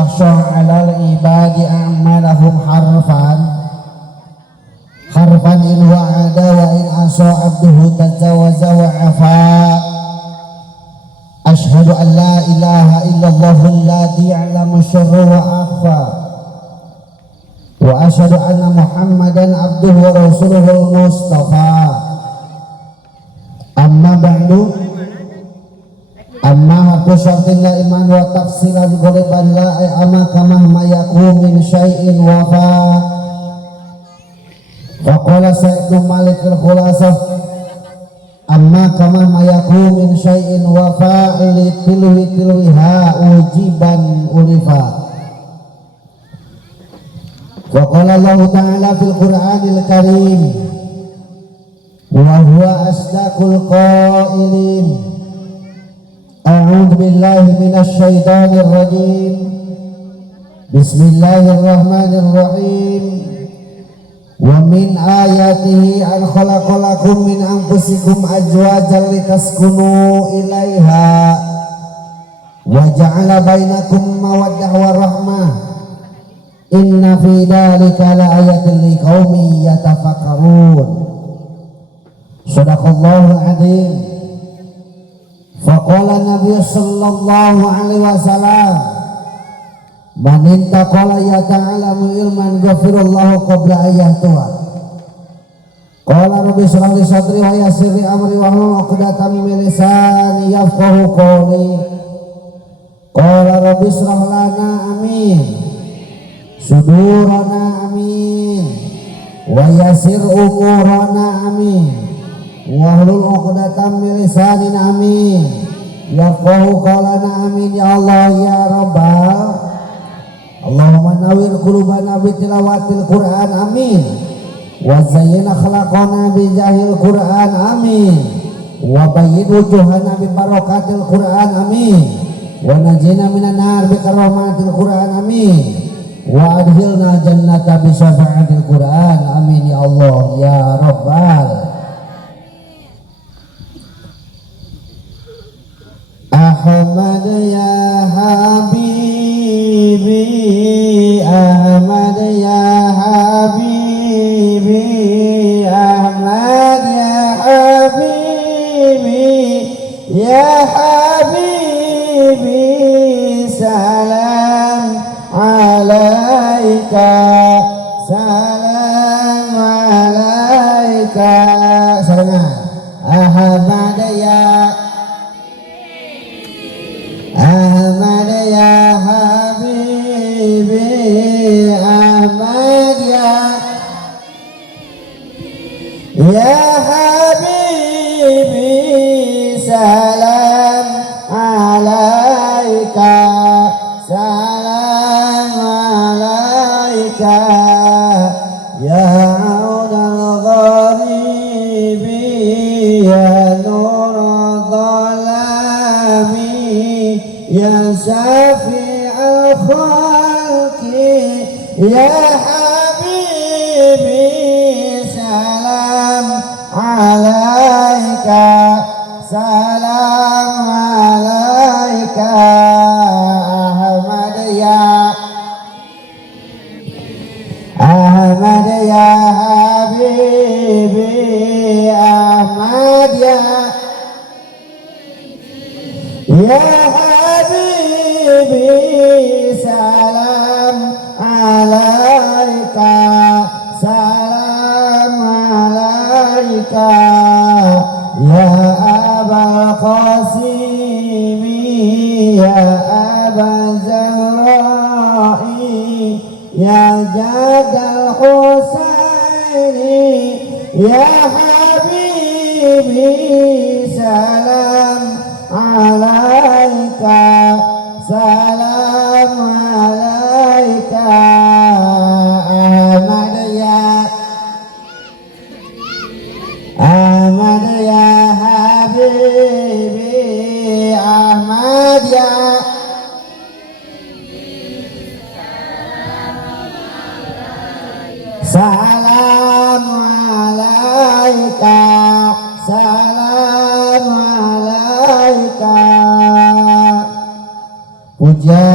ahsa 'alal ibadi a'malahum harfan in wa'ada wa in asa abduhu tajawaza wa afa. Ashhadu an la ilaha illallah alladhi ya'lamu sirra wa akhfa wa ashhadu anna muhammadan abduhu wa rasuluhul mustafa. Amma ba'du, amma haqqu syartin la iman wa tafsilan ghaliban la ama kama ma yakum min syai'in wa fa. Faqala Sayyid Malik al-Khulasah, amma kama ma yakum min syai'in wa fa li tilwiha ujiban ulifa. Faqala Allah Ta'ala fil Qur'anil Karim wa huwa asdaqul qailin. A'udzu billahi minasy syaithanir rajim. Bismillahirrahmanirrahim. Wa min ayatihi an khalaqalakum min anfusikum azwajan litaskunu ilaiha wa ja'ala bainakum mawaddah wa rahmah. Inna fi dzalika laayatin liqaumin yatafakkarun. Shadaqallahul adzim. Faqala Nabi sallallahu alaihi wasallam, man intaqala yata'alamu ilman ghafirallahu qabla ayyatuha. Qala rabbi shrah li sadri wa yassir li amri wa hlul 'uqdatam min lisani yafqahu qawli. Qala rabbi shrah lana amin sudurana amin wa yassir umurana amin wa hlul 'uqdatam min lisanina amin yafqahu qawlana amin ya Allah ya rabbal. Allahumma nawwir qulubana bi tilawatil Qur'an amin wa zayyina akhlaqana bi jahil Qur'an amin wa bayyin wujuhana bi barakatil Qur'an amin wa najina minan nar bi karamatil Qur'an amin wa adkhilna jannata bi syafa'atil Qur'an amin ya Allah ya rabbal. Ahmad ya Habibi, Ahmad ya Habibi, Ahmad ya Habibi, ya Habibi, salam alaika, salam alaika. Salam Ahmad ya Ahmad ya Habibi, Ahmad ya Habibi, salam alaika, salam alaika, ya aunal gharibi, ya nur dhalami, ya syafi'al khalqi, ya habibi, salam alaika, salam alaika. Ahmad ya Ahmad ya Habibi, Ahmad ya Habibi, salam alaika, salam alaika, ya Abal Qasimi, ya Abal Zahrai, ya Jadal Husaini, ya Habibi, salam alaika, salam alaika. Ahmad ya Habibi, Ahmad ya salam alaika, salam alaika. Puja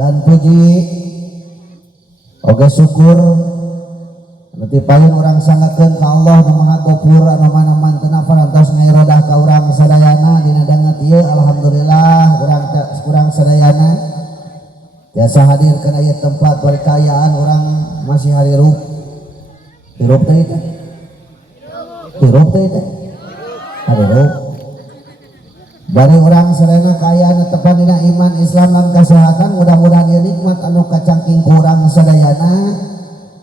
dan puji oge syukur nanti payun orang sangakeun ka Allah nu Maha Ghafur anu mana-mana parantos ngairodah ka urang sadayana dina danget ieu. Alhamdulillah urang sadayana biasa hadir kana ieu tempat perkayaan orang masih hirup teh teh hirup bari orang sadayana kaya netepan dina iman Islam lan kesehatan. Mudah-mudahan ieu nikmat anu kacangking ku urang sadayana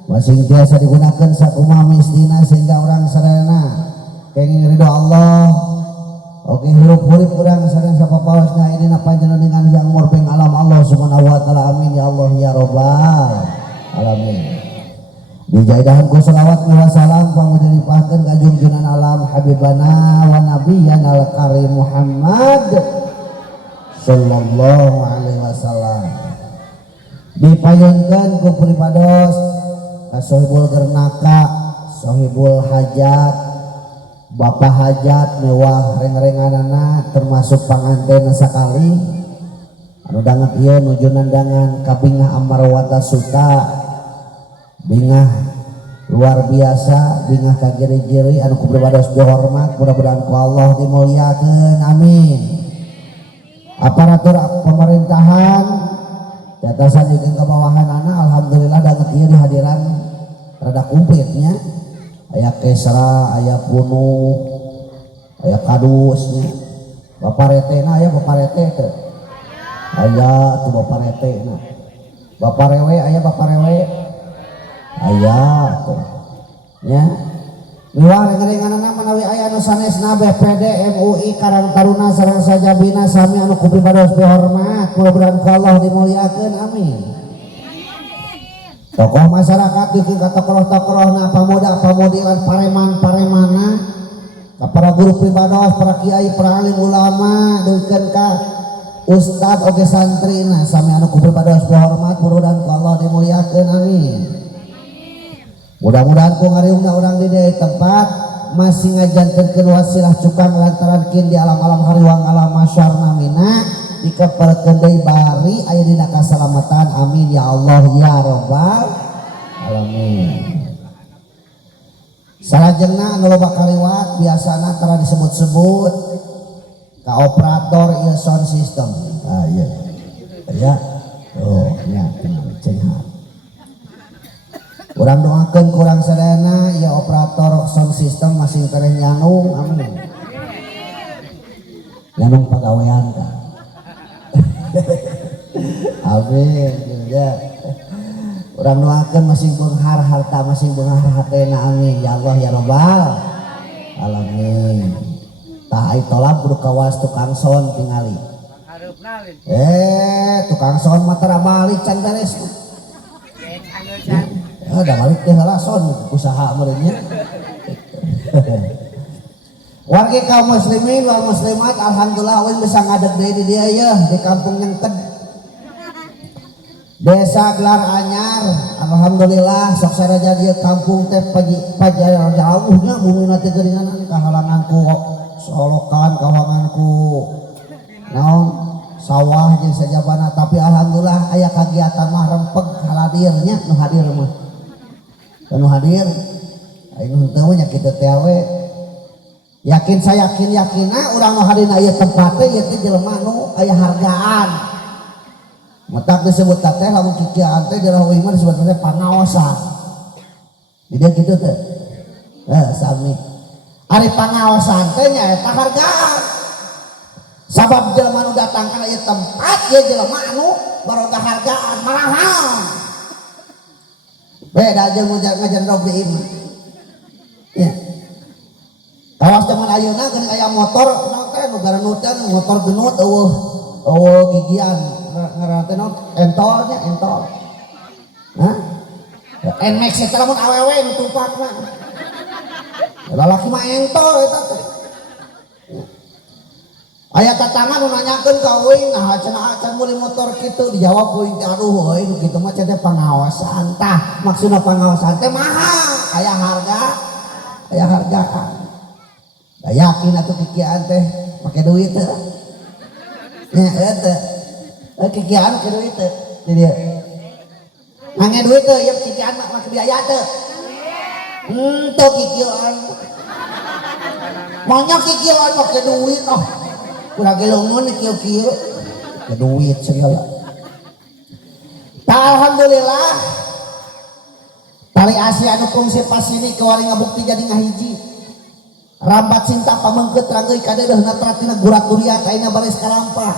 masing biasa digunakan sakumaha mistina sehingga orang sadayana kenging ridho Allah. Oke hirup-hirup urang sadayana sapapaosna idina panjenengan yang murbeng alam Allah subhanahu wa ta'ala. Amin ya Allah ya rabbal alamin. Dijaidahan ku salawat wa salam pamuja dipahkeun ka junjungan alam habibana wa nabiyana al-karim Muhammad sallallahu alaihi wasallam. Dipayunkeun ku pripados ka sohibul gernaka, sohibul hajat, bapak hajat mewah reng-renganana termasuk panganten sakali anu danget ieu nuju nandangan ka bingah amarwata suta, bingah luar biasa, bingah kagiri-giri anu kupribados dihormat. Mudah-mudahan ku Allah dimuliakeun. Amin. Aparatur pemerintahan jatasan jeung kabawahanana alhamdulillah danget ieu di hadiran rada kumplitnya. Aya kesra, aya punu, aya kadusnya. Bapak retena aya bapak rete teh. Aya tuh bapak retena. Bapak rewe aya bapak rewe. Aya tuh nya miwah rengan-renganana manawi aya anu sanesna BPD MUI Karang Taruna sareng sajabina sami anu kupribados dihormat. Mudah-mudahan ku Allah dimuliakeun. Amin. Tokoh masyarakat dikeun ka tokoh-tokohna pamuda-pamudi lan pareman-paremana ka para guru pribados, para kiai, para alim ulama, dikeun ka ustad oge santrina sami anu kupribados dihormat. Mudah-mudahan ku Allah dimuliakeun. Amin. Mudah-mudahan ku ngariungna urang di dieu tempat masih ngajantenkeun wasilah cukang lantaran kin di alam-alam hariwang alam masyar namina dikepelkeun deui bari aya dina kasalamatan. Amin ya Allah ya rabbal alamin. Salajengna anu loba kaliwat biasana tara disebut-sebut ka operator ieu sound system. Ah ieu ya oh nya cenah urang doakeun kurang sadayana ya operator sound system masih tereh nyanung. Amin. Nyanung pagawean ka. Amin ya. Urang doakeun masih beunghar harta, masih beunghar hatena. Amin ya Allah ya rabbal alamin. Tah ai tolak kudu kawas tukang sound tingali. Tukang sound mah tara balik can beres. Ada balik teh heula son usaha meureunnya. Warga kaum muslimin wal muslimat alhamdulillah we bisa ngadeg deui di dieu yeuh di kampung Nyengted. Desa Gelar Anyar alhamdulillah sok saraja dieu kampung teh pajar jauhnya bumina teh geuningan kahalangan ku solokan, kahalangan ku naon sawah jeung sajabana, tapi alhamdulillah aya kagiatan mah rempeg haladirnya nu hadir mah. Anu hadir anu henteu nya kitu teh we yakin saya yakin-yakinna urang nu hadir aya tempat teh ieu teh jelema nu aya hargaan. Matak disebut teh lamun kikian teh di leuwih mah disebut teh pangaosan. Jadi kitu teh. Sami. Ari pangaosan teh nya eta hargaan. Sabab jelema nu datang ka ieu tempat ieu jelema anu baroga hargaan mahal. Beda aja ngajar rob di imah. Ya. Kawas zaman ayeuna geus aya motor naon teh nu garanutan motor genut eueuh gigian ngaran teh naon entolnya entol. Hah? Nmax eta lamun awewe nu tumpakna. Lalaki mah entol eta teh. Aya tatangga nu nanyakeun ka euing nah cenah acan meuli motor kitu dijawab euing teh aduh euy nu kitu mah cenah pangawasan tah maksudna pangawasan teh mahal aya hargaan. Da yakin atuh kikian teh make duit teh. Nya eta kikian make duit teh Jadi angin duit tuh ya cician mah masih biaya tuh tuh kikiran maunya kikiran pakai duit oh udah gelongan nih kio ke duit segala. Alhamdulillah tali Asia anu kungsi pas ini kewari ngabukti jadi ngahiji rambat cinta pamengkeut ranggeuy kadeudeuna tratina gurat duriat ayeuna baris kalampah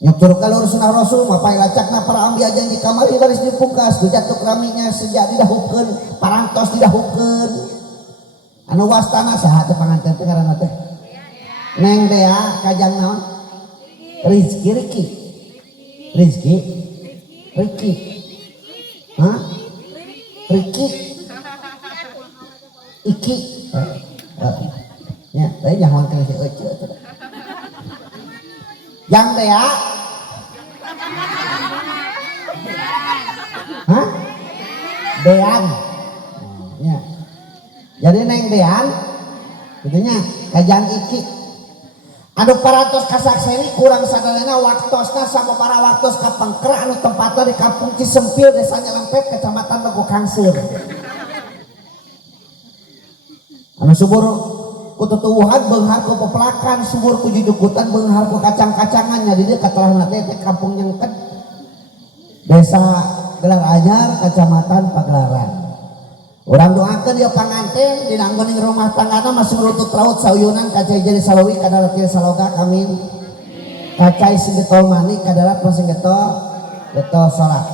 nyukur kalur sunah rasul mapai lacakna para ambiya janji kamari baris dipungkas dijatuk raminya sejak didahupkeun parantos didahupkeun anu wastana saha teh panganten teh ngaranna teh Neng Dea kajang naon Rizki hah Riki Iki ya tadi jangan kena si Ece yang Dea hah Dean ya jadi Neng Dean gitunya kajang Iki anu parantos kasakseni kurang sadayana waktosna sama para waktos kapangker anu tempatnya di kampung Cisempil desa Nyelempet kecamatan Lego Kangsir anu subur ku tutuwuhan beunghar ku pepelakan subur ku jujukutan beunghar ku kacang-kacangannya di dieu katalahna teh kampung Nyengket desa Gelar Anyar kecamatan Pagelaran. Urang doakeun dia panganten dina anggoning rumah tanggana masih lutut laut sauyunan kacai jadi salawi kadarat kieu saloga kamin kacai singgetol mani kadarat masing getol salat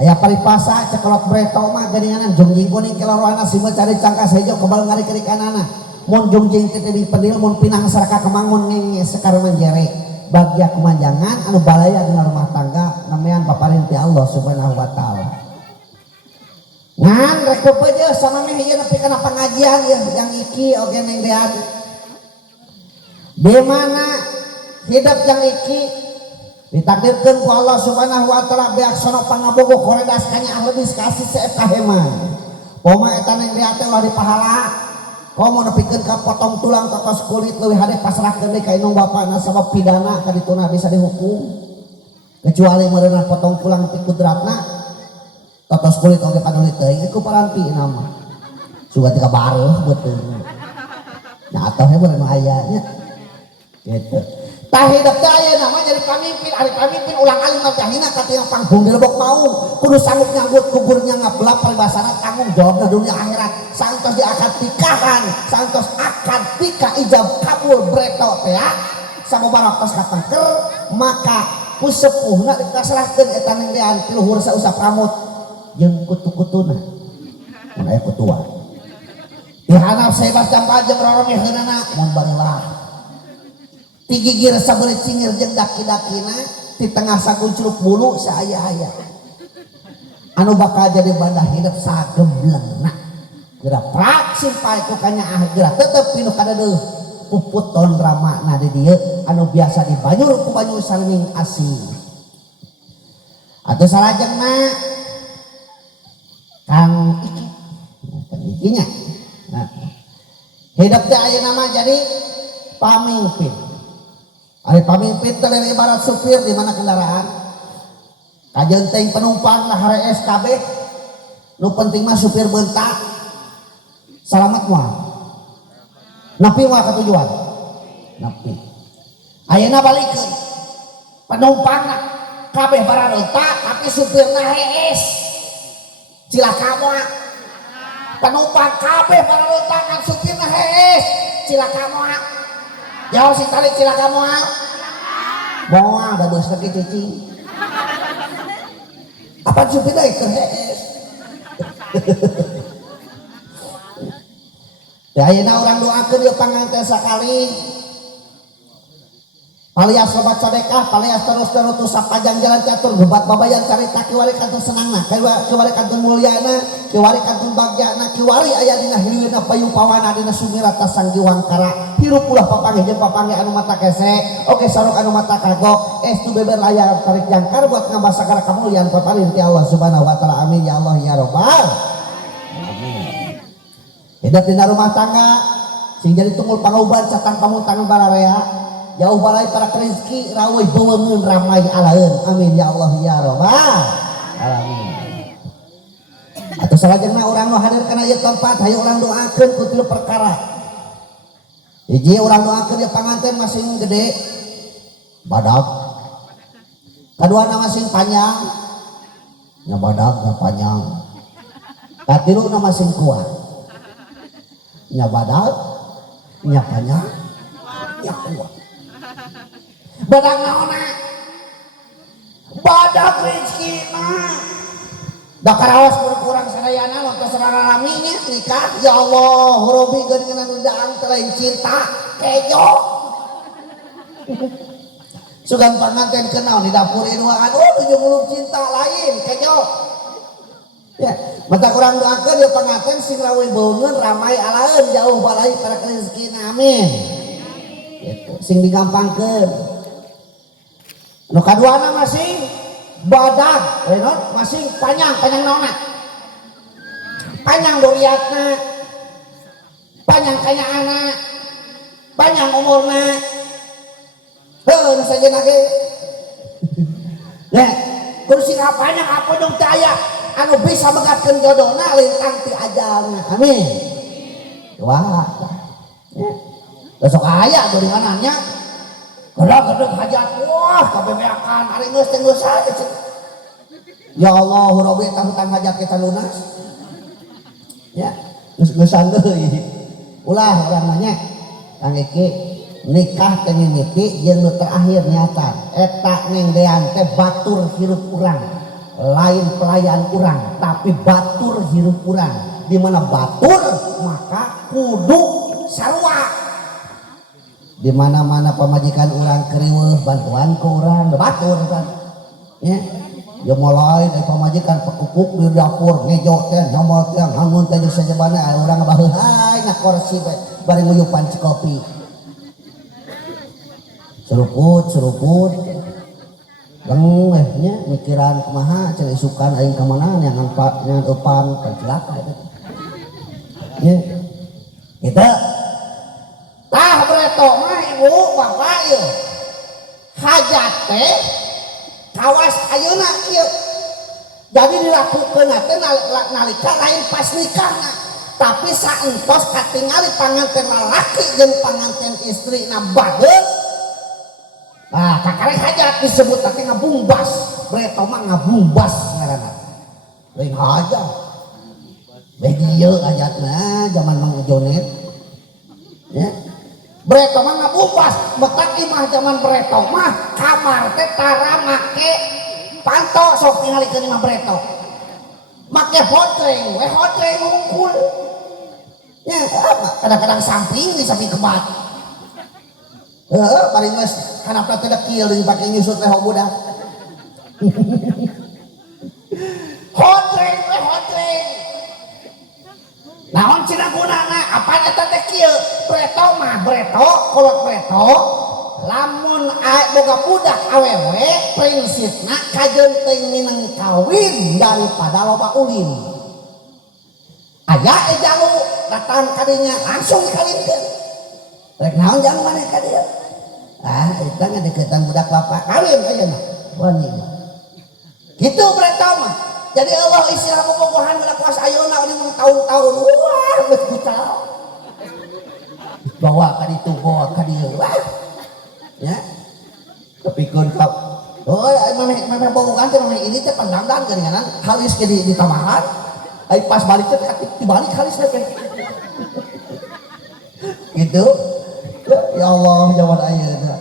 aya paripasa cekelok breto mah geuninganan jungjing kuning keloroana simeu cari cangkas hejo kebal ngari kerikanana mun jungjing teh di penil mun pinang saraka kemangun ngenge sekar menjere bagja kumanjangan anu balaya dina rumah tangga namean paparin ti Allah Subhanahu wa taala. Ngan rek aja sama meh ieu nepi kana pengajian ya yang Iki oge Neng Dean. Di mana hidup yang Iki ditakdirkeun ku Allah Subhanahu wa taala beak sono pangabogo koredas kanya ahli kasih seep kaheman. Poma eta Neng Dean teh ulah dipahala. Komo nepikeun ka potong tulang totos kulit leuwih hade pasrahkeun deui ka indung bapana sabab pidana ka dituna bisa dihukum. Kecuali meureunna potong tulang ti kudratna totos kulit oge panulit teuing ku paranti nama suga tika bareuh beuteung nya atoh he meureun aya nya kitu tah hidup teh ayeuna mah jadi pamimpin ari pamimpin ulang alik marjahina ka tiang panggung di Lebok Maung kudu sanggup nyambut gugurnya ngablap paribasana tanggung jawabna dunia akhirat santos diakad nikahan santos akad nikah ijab kabul breto teh sababaraha tos katengker maka ku sepuhna dikasrahkeun eta Neng Dean ti luhur sausah pramot jeung kutu-kutuna mun aya kutua dihanap sebas jamba jeung roromeh heunana mun barelah ti gigir sabeureut cingir jeung daki-dakina ti tengah saguncluk bulu saaya-aya anu bakal jadi bandah hidup sagemblengna geura prak simpai ku kanya geura tetep pinu kadeuh puput ton ramana di dieu anu biasa dibanyur ku banyu sarenging asih atuh salajengna Kang Ikinya nah, hidup teh ayeuna mah jadi pamimpin ari pamimpin teh ibarat supir di mana kendaraan kajenteng penumpang lah rees kabeh nu penting mah supir beuntak salamet moal nepi moal ka tujuan nepi ayeuna balikeun penumpangna kabeh barareuntak tapi supirna hees cilaka moal penumpang kabeh barareuntangan supirna hees cilaka moal jauh si tali cilaka moal da beus lagi cicing apa supirna keur hees ya ayeuna urang doakeun ieu panganten sakali alias sobat sedekah alias terus sapajang jalan catur gebat babayan carita kiwari kantun senangna kiwari kantun mulyana kiwari kantun bagyana kiwari aya dina hilirna payumpawana dina sumirata sang jiwangkara hirup ulah papangeh jeung papangeh anu mata kese oke saruk anu mata kagok estu beber layar tarik jangkar buat ngambah sagara kamulian paparin ti Allah Subhanahu wa taala amin ya Allah ya rabbal amin. Hidup dina rumah tangga sing jadi tunggul panguban catang pamuntangan bararea jauh balai para rezeki rawuh beungeun ramai alaeun amin ya Allah ya rabbal alamin. Atau salajengna urang nu hadir kana ieu tempat hayu urang doakeun ku tilu perkara. Hiji urang doakeun ieu panganten masing gede badag, kaduana masing panjang nya badag nya panjang, katiluna masing kuat nya badag nya panjang nya kuat. Badag naonna badag rezekina da karaos kurang sadayana lontos rarami nya nikah ya Allah horobi geuningan undaang telain cinta kejo sugan panganten kenal di dapur inuaan tujuh cinta lain kejo ya mata kurang doakeun ya panganten sing rawuh beungeun ramai alaeun jauh balai para rezekina amin gitu sing digampangkeun. Nu kaduana masing badag masing panjang naonna panjang duriatna panjang kanyaana panjang umurna heuh sajeuna ge ya kursi panjang apa dong caya anu bisa megatkeun jodohna lintang ti ajalna amin wah ya besok aya geuninganannya gedeg hajat wah kabebeakan ari geus teh geus aja ya Allah Rabbi tang hajat kita lunas ya geus-geusan deui ulah urang nanya Kang Iki nikah teh mimiti jeung nu terakhir niatan eta neng dean teh batur hirup urang lain pelayan urang tapi batur hirup urang di mana batur maka kudu sarua di mana-mana pemajikan urang kriweuh bantuan ke urang batur kan ya ya mulai dari pemajikan pekupuk di dapur ngejo teh nyomot teh ngangun teh sajabana urang baheul hai na kursi bari nguyupan kopi seruput nya mikiran kumaha cenah isukan aing ka mana nyangan eupan celaka ya kita tah bereto mah ibu bapak ieu hajat teh kawas ayeuna ieu jadi dilakukeun teh nalika lain pas nikahna tapi saentos katingali panganten lalaki jeung panganten istrina bageus nah kakarek hajat disebut teh ngabumbas bereto mah ngabumbas ngaranna lain hajat bagi ieu hajatna zaman Mang Jonet ya bereto mah ngabumbas betak imah zaman bereto mah kamar teh tara make panto sok tingalikeun imah bereto make hotreng ngungkul ya kadang-kadang samping di samping kebat paling geus hanapna teh kieu dipake nyusut teh budak hotreng naon cina gunana apa eta teh kieu preto mah breto kolot preto lamun boga budak awewe prinsipna kajeunteung minang kawin daripada loba ulin aya ejalu datang kadinya langsung dikawinkeun rek naon jang maneh ka dieu eta ngadeukeutan budak bapak kawin ayeuna wani kitu preto mah jadi Allah istilah bobogohan budak kuas ayeuna ini tahun-tahun wah geus buta bawa ka ditu bawa ka dieu wah ya kepikeun ka maneh bobogohan teh maneh ini teh pandangdan geuningan halis ge di tamahan ai pas balik teh dibalik halis teh gitu ya Allah jaman ayeuna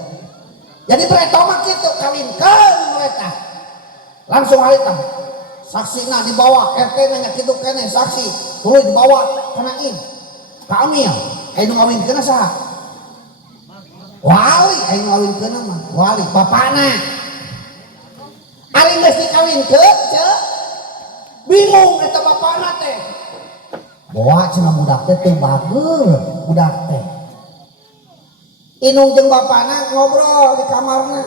jadi bereto mah kitu kawinkeun mereka langsung harita saksina dibawa RT nya kitu keneh saksi tuluy dibawa kana in ka amil anu ngawinkeun saha wali anu ngawinkeun mah wali bapana ari geus dikawinkeun ceuk bingung eta bapana teh bawa cenah budak teh teu bageur budak teh inung jeung bapana ngobrol di kamarna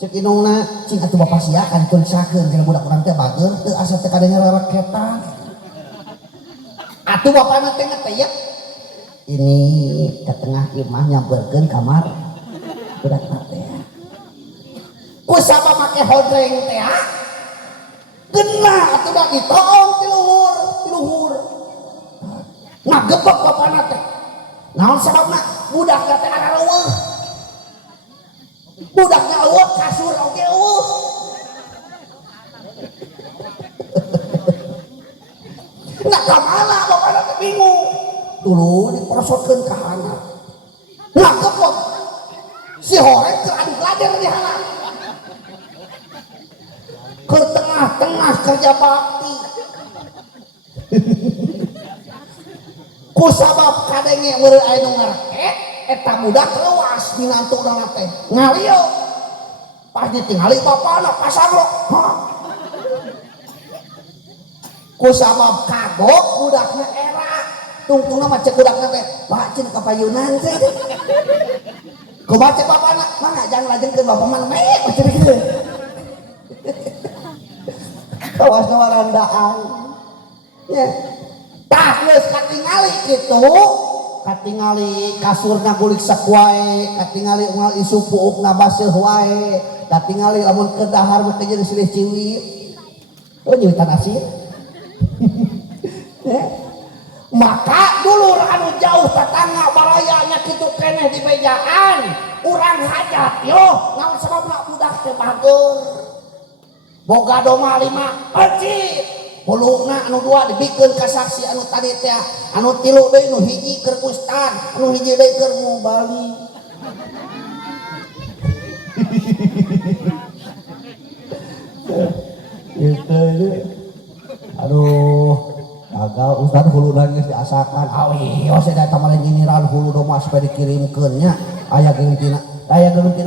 cek inungna cing atuh bapak sia kan tulisakeun jeung budak urang teh bageur teu asa teh kadenya rareketan atuh bapana teh ngeteh ini ke tengah imah nyamperkeun kamar budak teh ku sabab make hodreng teh genah atuh da ditoong ti luhur ngagebek bapana teh naon sababna budak teh ada leuweung budaknya eueuh kasur oge eueuh nah kamana bapana teh bingung dulu diprosotkeun ka handap ngagebek si horeng keur adu glader di handap ke tengah-tengah kerja bakti ku sabab kadenge meureun aya nu ngareket eta budak leuwas minantuna teh ngalieu pas ditingali bapana pasaglok ku sabab kagok budakna era tungtungna mah cek budakna teh pak cin kapayunan teh kumaha cek bapana mangga jangan lajengkeun bapa mah meh macam kitu kawas warandaan ya tah geus katingali kitu katingali kasurna gulik sakuae katingali unggal isu puukna baseuh wae katingali lamun keur dahar mah teh jadi silih ciwit oh nyiwitan asin ya maka dulur anu jauh tetangga barayanya kitu keneh di bejaan urang hajat yo naon sababna budak teh bager boga doma 5 ecit pulungna anu 2 dibikeun ka saksi anu tadi teh anu 3 deui nu hiji keur ustad anu hiji deui keur mubali itu aduh gagal ustad hulu geus diasakan awi ose da tamarin giniran hulu doma supaya dikirimkeun nya aya geuntina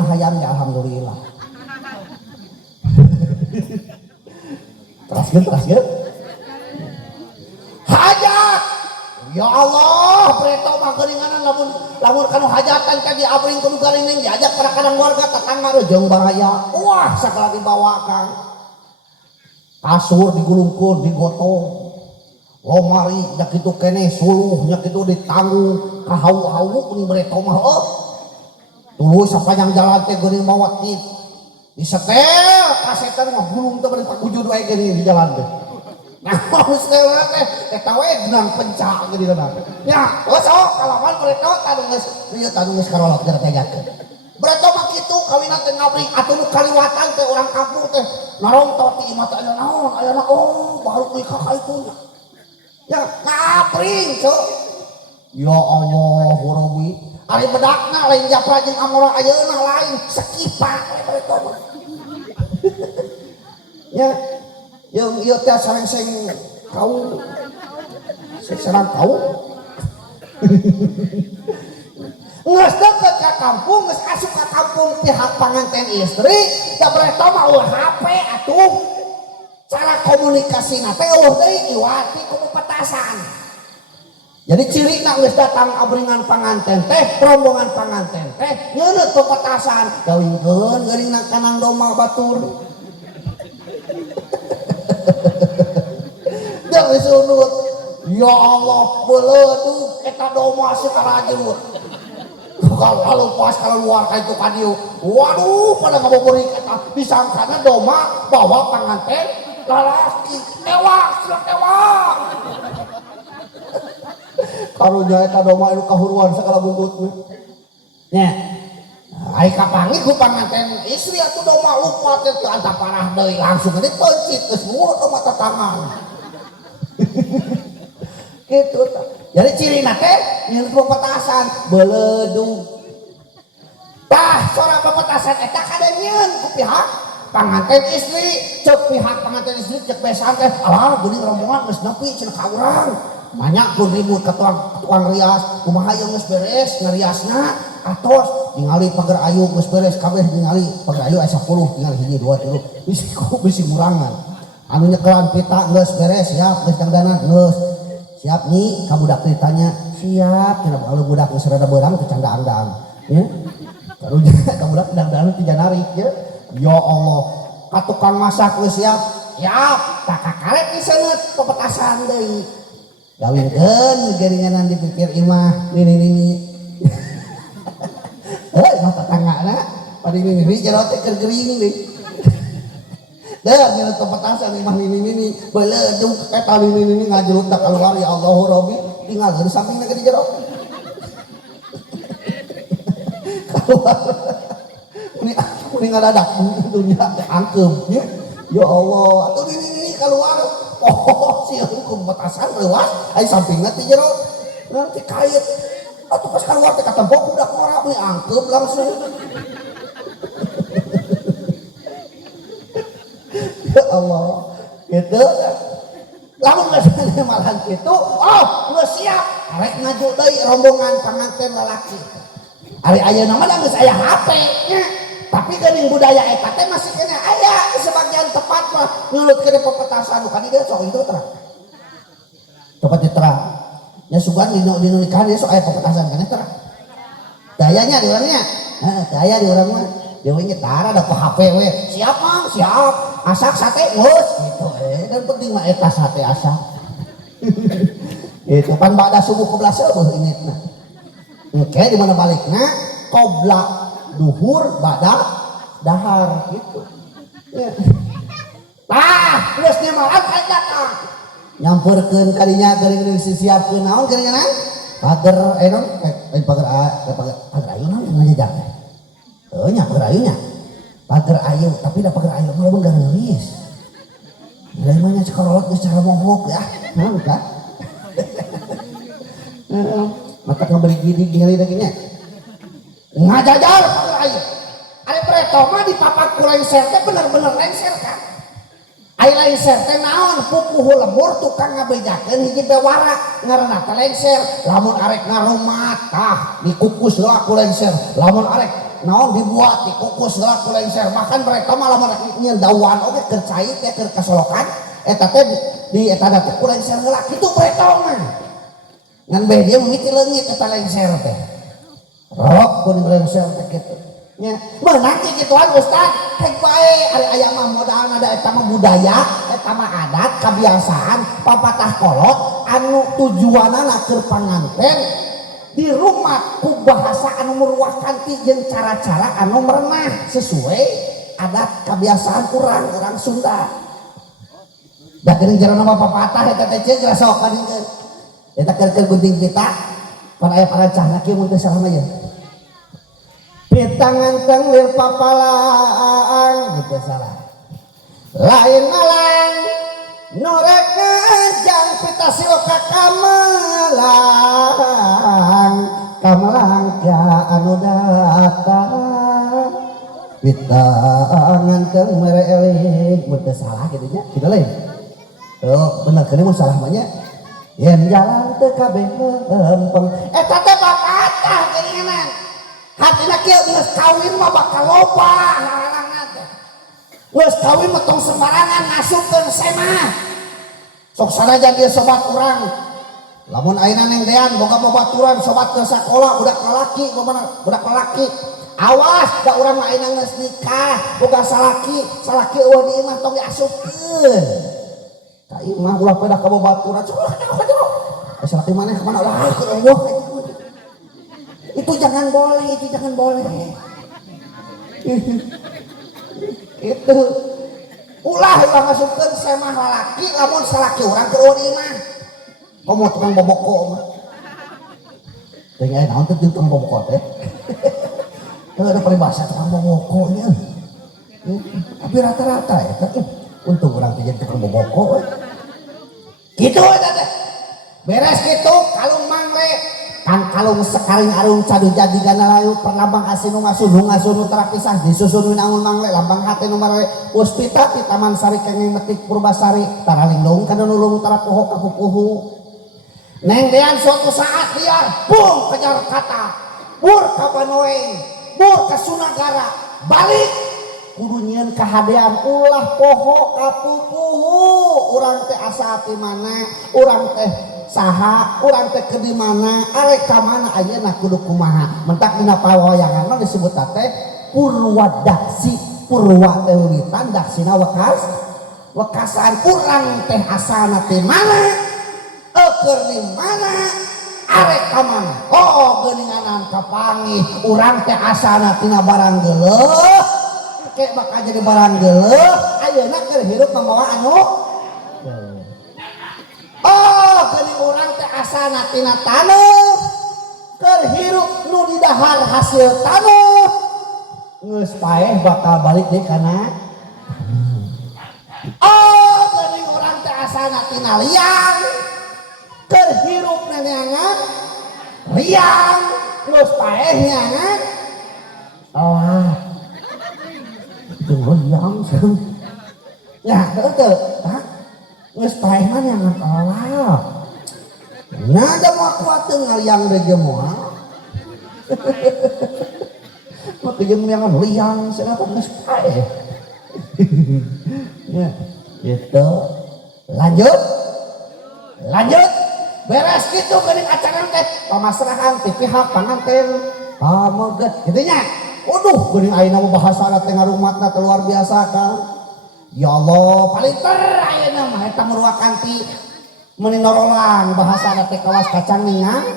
hayam ya alhamdulillah teraskeun hajat ya Allah preto mah geuninganan lamun kanu hajatan ka diabring kudu garineng diajak kadang-kadang warga tetangga reujeng baraya wah sakala dibawakan kasur digulungkeun digotong lomari nya kitu keneh suluh nya kitu ditanggung ka hawu-hawu kuning preto mah tuluy sapanjang jalan teh geuning mawa disetel kasetan mah gulung teh bari pakujud wae geuning di jalan teh nah setel teh eta we genang pencak geuning teh nya sok kalaman preto tanu geus karolok tegakeun preto mah kitu kawina teh ngabring atuh nu kaliwatan teh urang kampung teh narongtot ti imah teh aya naon aya oh baru nikah ka itu ya ngabring sok ya Allah hurabi ari bedakna lain japra jeung amora ayeuna lain sekipak preto mah ya yang ieu teh sareng-seng kau sareng kau geus deukeut ka kampung geus asup ka kampung pihak panganten istri da preto mah eueuh HP atuh cara komunikasina teh eueuh deui iwati ku petasan jadi cirina geus datang abringan panganten teh rombongan panganten teh nyeuneuh ku petasan gawingkeun geuning kanang domba batur dari sunut ya Allah beleudug eta domba sakarajut kalau pas kalau luar ka itu kadieu waduh pada ngaboborik eta disangkana domba bawa panganten lalaki ewak karunya eta domba anu kahuruan sakala buntutna nya ai kapangi ku panganten istri atuh domba lupa teh anta parah deui langsung dipencit geus mulut domba tatangan gitu jadi cirina teh nyeun pepetasan beleudug tah sora pepetasan eta kadenyeun ku pihak panganten istri cek pihak panganten istri cek besan teh alah geuning rombongan geus nepi cenah ka urang banyak pun ribut ke tukang rias kumaha yang geus beres ngariasna atos ningali pager ayu geus beres kabeh ningali pager ayu aya 10 ningali hiji 2 3 bisi ngurangan anu nyekelan pita geus beres siap geus cangdanan geus siap nih ka budak ditanya siap cenah kalau budak geus rada beurang teh cangdaang-daang nya karunya ka budak cangdaang teh narik ya Allah ka tukang masak geus siap tak kakarek di seuneu pepetasan deui gawingkeun geuninganan dipikir imah nini mah tetanggana Padi mimi jero teh keur gering deui. Dah nyeut petasan imah mimi beuleuduk eta mimi ngajerut da keluar ya Allah Rabbi tinggal di sampingna ke di jero. Keluar. Ini ngadadak dunia angkeum nya. Ya Allah, atuh ini keluar. Oh, si hukum petasan leuwas ai sampingna ti jero. Nanti kait. Atuh pas keluar teh katembok udah ngora we angkeum langsung. Ya Allah, gitu. Lamun geus malahan kitu, oh, geus siap. Arek ngaju deui rombongan panganten lalaki. Ari ayeuna mah geus aya HP nya. Tapi geuning budaya eta teh masih kena aya sebagian tempat mah nyulutkeun pepetasan bukan ieu sok itu terang. Tempat terang. Nya sugan dinu nikahan dia sok aya pepetasan kana terang. Dayanya di urangnya. Heeh, daya di urang mah. Dewe nya tara da ku HP we. Siap Mang, siap. Asak sate geus gitu dan penting mah eta sate asak. Itu pan bada subuh 11 eueuh ingetna. Oke di mana balikna qobla duhur bada dahar gitu. Ya. Tah, geus di malam aja datang. Nyamperkeun kadinya geuring siapkeun naon geuningan? Pager non pager ayu naon ngajak. Heuh nya pager ayunya. Pager ayu tapi da pager ayu mah beungar ngeulis. Lain mah nya cekolot geus cara momok ya. Naon ka? Mata ngaberi gini gini nya. Ngajajar pager ayu. Ari preto mah di papat ku lengser teh bener-bener lengser kan. Ai lengser teh naon pupuh lemur tukang ngabejakeun hiji bewara ngaranna teh lengser. Lamun arek ngarumat tah dikukus heula ku lengser. Lamun arek naon dibuat dikukus heula ku lengser. Bahkan mereka mah lamun nyeun dawan oge keur cai teh keur kasolokan eta teh di eta teh ku lengser heula kitu preto mah. Ngan bae dia mimiti leungit eta lengser teh. Rok kun lengser teh kitu. Nya meunang kituan Ustaz hek bae ari aya mah modalna da eta mah budaya eta mah adat kabiasaan papatah kolot anu tujuanna keur panganten di rumah ku bahasa anu meruahkan ti jeung cara-cara anu merenah sesuai adat kebiasaan urang Sunda. Da geuning jarana mah papatah eta teh ceuk rasa kadingkeun. Eta keur gunting kita pan aya parancahna kieu mun teu salah mah ye. Pitangan tenglir papalang gitu salah. Lain malang norek ngajang pita siloka kamelang ka anu datang pitangan teng mereeling mun salah kitu nya kitu lain. Tuh bener kene mun salah mah nya yen jalan teu kabeh lempeng eta teh papatah geuningan. Hatina kieu geus kawin mah bakal loba halangan teh. Geus kawin mah tong sembarangan ngasupkeun semah. Sok sanajan dia sobat urang. Lamun ayeuna neng dean boga babaturan sobat ke sakola budak lalaki budak lalaki. Awas da urang mah ayeuna geus nikah boga salaki eueuh di imah tong diasupkeun. Ka imah ulah pada ka babaturan coba ka. Salaki maneh ka mana ulah ke eueuh itu jangan boleh itu ulah ngasupkeun semah lalaki lamun salaki urang keur di imah komo tukang boboko mah teh aya naon teh tukang boboko teh teu ada peribahasa tukang boboko nya tapi rata-rata eta untung urang teh jadi tukang boboko kitu eta teh beres kitu kalung mangre kan kalung sekaring arung cadu jadi gana layu perlambang asinu ngasunu terapisah disusunuin angun mangle lambang hati nomor puspita di taman sari kengeng metik purbasari taralindung kana nulung tarapoho kapupuhu neng dean suatu saat liar bung kejar kata bur ka Banoeng bur ka Sunagara balik kudu nyieun kahadean ulah poho kapupuhu urang teh asa ti mana urang teh saha urang teh ke di mana arek ka mana ayeuna kudu kumaha mentak dina pawayangan mah disebut teh purwadaksi purwa teh wiwitan daksina wekasan urang teh asana teh mana keur di mana arek ka mana? Oh geuninganan kapangi urang teh asana tina barang geuleuh kek bakal jadi barang geuleuh ayeuna keur hirup membawa anu oh geuning urang teh asana tina taneuh keur hirup nu di dahar hasil taneuh geus paeh bakal balik deui kana oh geuning urang teh asana tina liang keur hirup neangan liang geus paeh neangan oh itu liang ya teu geus paeh mah neangan Allah nada mau kuat teu ngaliang deui ge moal mah teu neangan liang cenah geus paeh ya gitu lanjut beres gitu geuning acara teh pamasrahan ti pihak panganten pamoget kitu nya waduh geuning ayeuna bahasana teh ngarumatna teh luar biasa kan ya Allah paling ter ayeuna mah eta meruakan ti meuni norolang bahasana teh kawas kacang ningang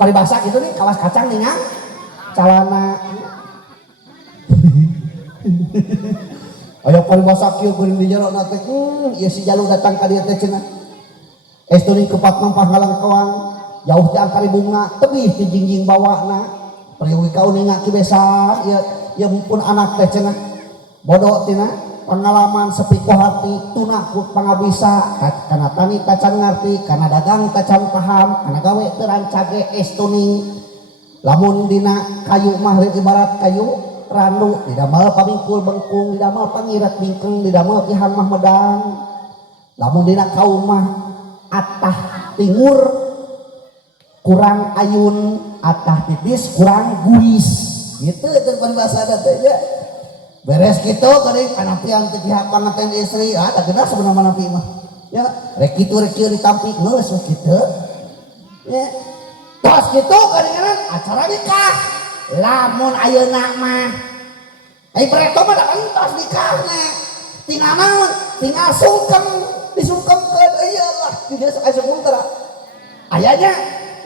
paribasa kitu nih kawas kacang ningang calana aya paribasa kieu geuning di jero na teh ieu si Jalu datang ka dieu teh cenah estuni kepat nampah ngalangkoang jauh ti angkari bunga tebih ti jingjing bawana priwi kauninga ki besa ieu mumpun anak teh cenah bodoh tina pengalaman sepi ku hati tuna ku pangabisa kana tani tacan ngarti kana dagang tacan paham kana gawe teu rancage estuni lamun dina kayu mah ibarat kayu randu didamel pamingkul bengkung didamel pangirat bingkeng didamel ki mah medang lamun dina kaum mah atah tingur kurang ayun atah tipis kurang guis gitu itu bahasa ada teh beres gitu geuning panampian teh pihak panganten istri da geuna sebenarnya napi mah ya rek kitu rek kieu ditampi geus we kitu ya tos kitu geuningan acara nikah lamun ayeuna mah ai bereto mah da entos nikahna tinggal naon tinggal sungkem disungkemkeun iyalah dieu sok sungkem tara ayanya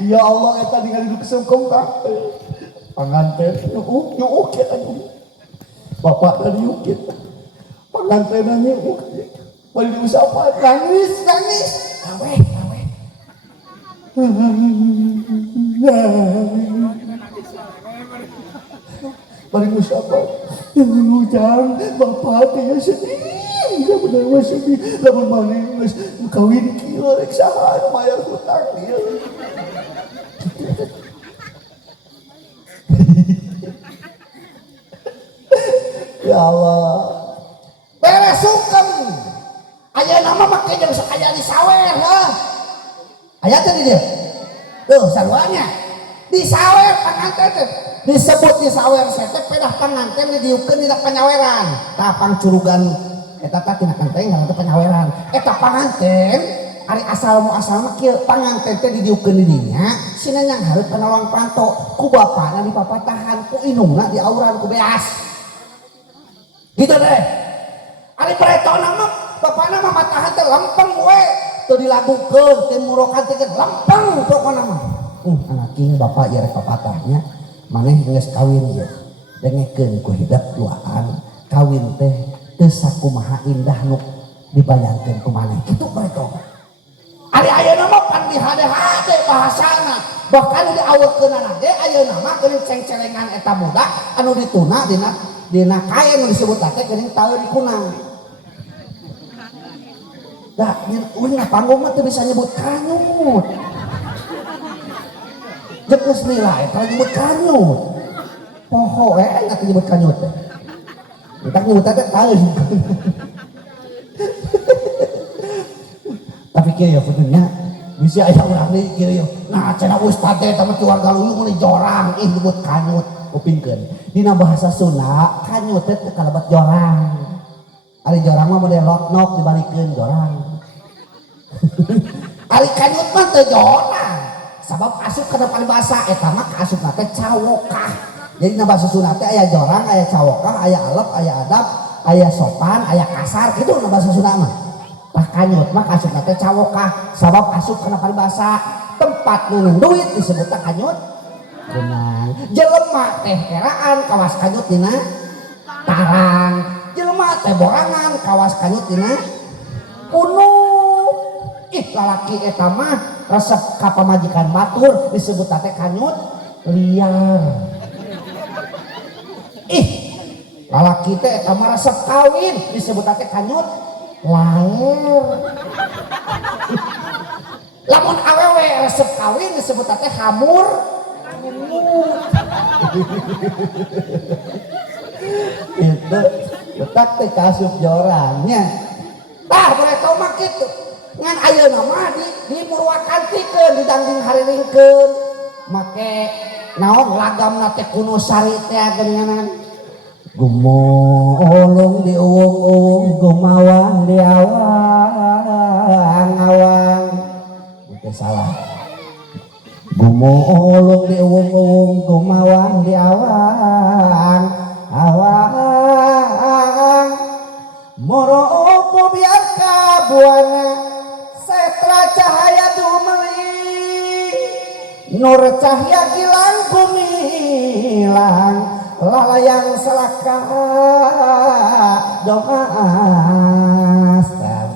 ya Allah eta ningali nu kesungkem ka panganten nyuuk ya bapak tadi ukit pangantenna nyuuk bari diusapan nangis awe bari diusapan ujang bapak teh sedih udah bener mah sedih lamun maneh geus kawin kieu rek saha mayar hutang ieu ya Allah beres sungkem ayeuna mah make jeung sok aya di sawer aya teh di dieu tuh saruanya di sawer panganten teh disebut di sawer teh pedah panganten didieukeun dina panyaweran tah pangcurugan eta teh tina kanteng ngaranna panyaweran eta panganten ari asal mah kieu panganten teh didieukeun di dinya sina nyang hareup kana lawang panto ku bapana di papatahan ku indungna di auran ku beas gitu deh ari paretona mah bapana mah matahan teh lempeng we teu dilagukeun teh murokan teh lempeng pokona mah anak king bapak ieu rek papatahnya maneh geus kawin ieu dengekeun ku hidup duaan kawin teh teu sakumaha indah nu dibayangkeun ku maneh kitu paretona ari ayeuna mah pan dihade-hade bahasana bahkan diawekeunana ge ayeuna mah geuning ceng-celengan eta budak anu dituna dina kain yang disebut teh geuning taeun kunang. Da uing panggung mah teu bisa nyebut kanyut. Jeung geus nilai tah nyebut kanyut. Poho enggak nyebut kanyut teh. Kita nyebut teh taeun. Tapi kieu ya benernya bisi aya urang deui kieu ya. Nah cenah ustad teh eta mah keluarga luyung meuli jorang nyebut kanyut. Kupingkeun dina bahasa Sunda kanyut teh kalebat jorang ari jorang mah model lotnok dibalikeun jorang ari kanyut mah teu jorang sabab asup kana paribasa eta mah asupna teh cawokah jadi dina bahasa Sunda teh aya jorang aya cawokah aya alep aya adab aya sopan aya kasar kitu dina bahasa Sunda mah tah kanyut mah asupna teh cawokah sabab asup kana paribasa tempat nunun duit disebut kanyut benang. Jelema teh eraan kawas kanyut dina tarang, jelema teh borangan kawas kanyut dina kuno. Lalaki eta mah resep ka pamajikan batur disebut teh kanyut liar. Lalaki teh eta mah resep kawin disebut teh kanyut laler. Lamun awewe resep kawin disebut teh hamur. Itu letak teh kasup jorangnya. Tah boleh tau mah kitu. Ngan ayeuna mah di murwakantikeun didanding hariringkeun. Make naon lagamna teh kuno sari teh geuningan. Gumolong di uung gumawang di awang. Itu salah. Gumolong di uung gumawang di awang. Moro opo biar kabuana setra cahaya dumeli nur cahaya gilang gumilang lalayang selaka domaas.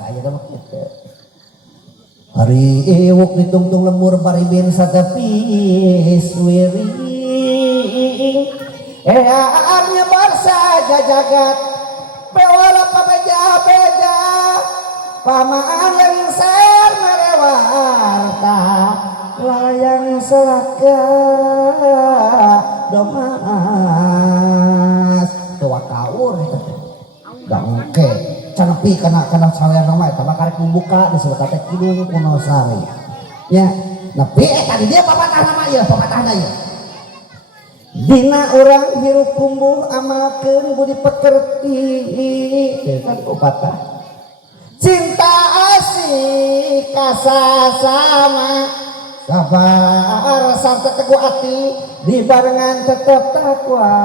Ayo dong kita hari iwuk ditungtung lemur baribin satepis wiring nyebar saja jagat pewala pabeja-beja pamaan lengser merewarta layang selaka domas tua kaur gangke canepi kana sawean nama eta mah karek membuka disebut teh kidung kuno sari nya nepi tadi dia papatah nama ieu papatahna ieu dina urang hirup kumbuh amalkeun budi pekerti kan upatah cinta asih kasasama sabar sarta teguh hati dibarengan tetap takwa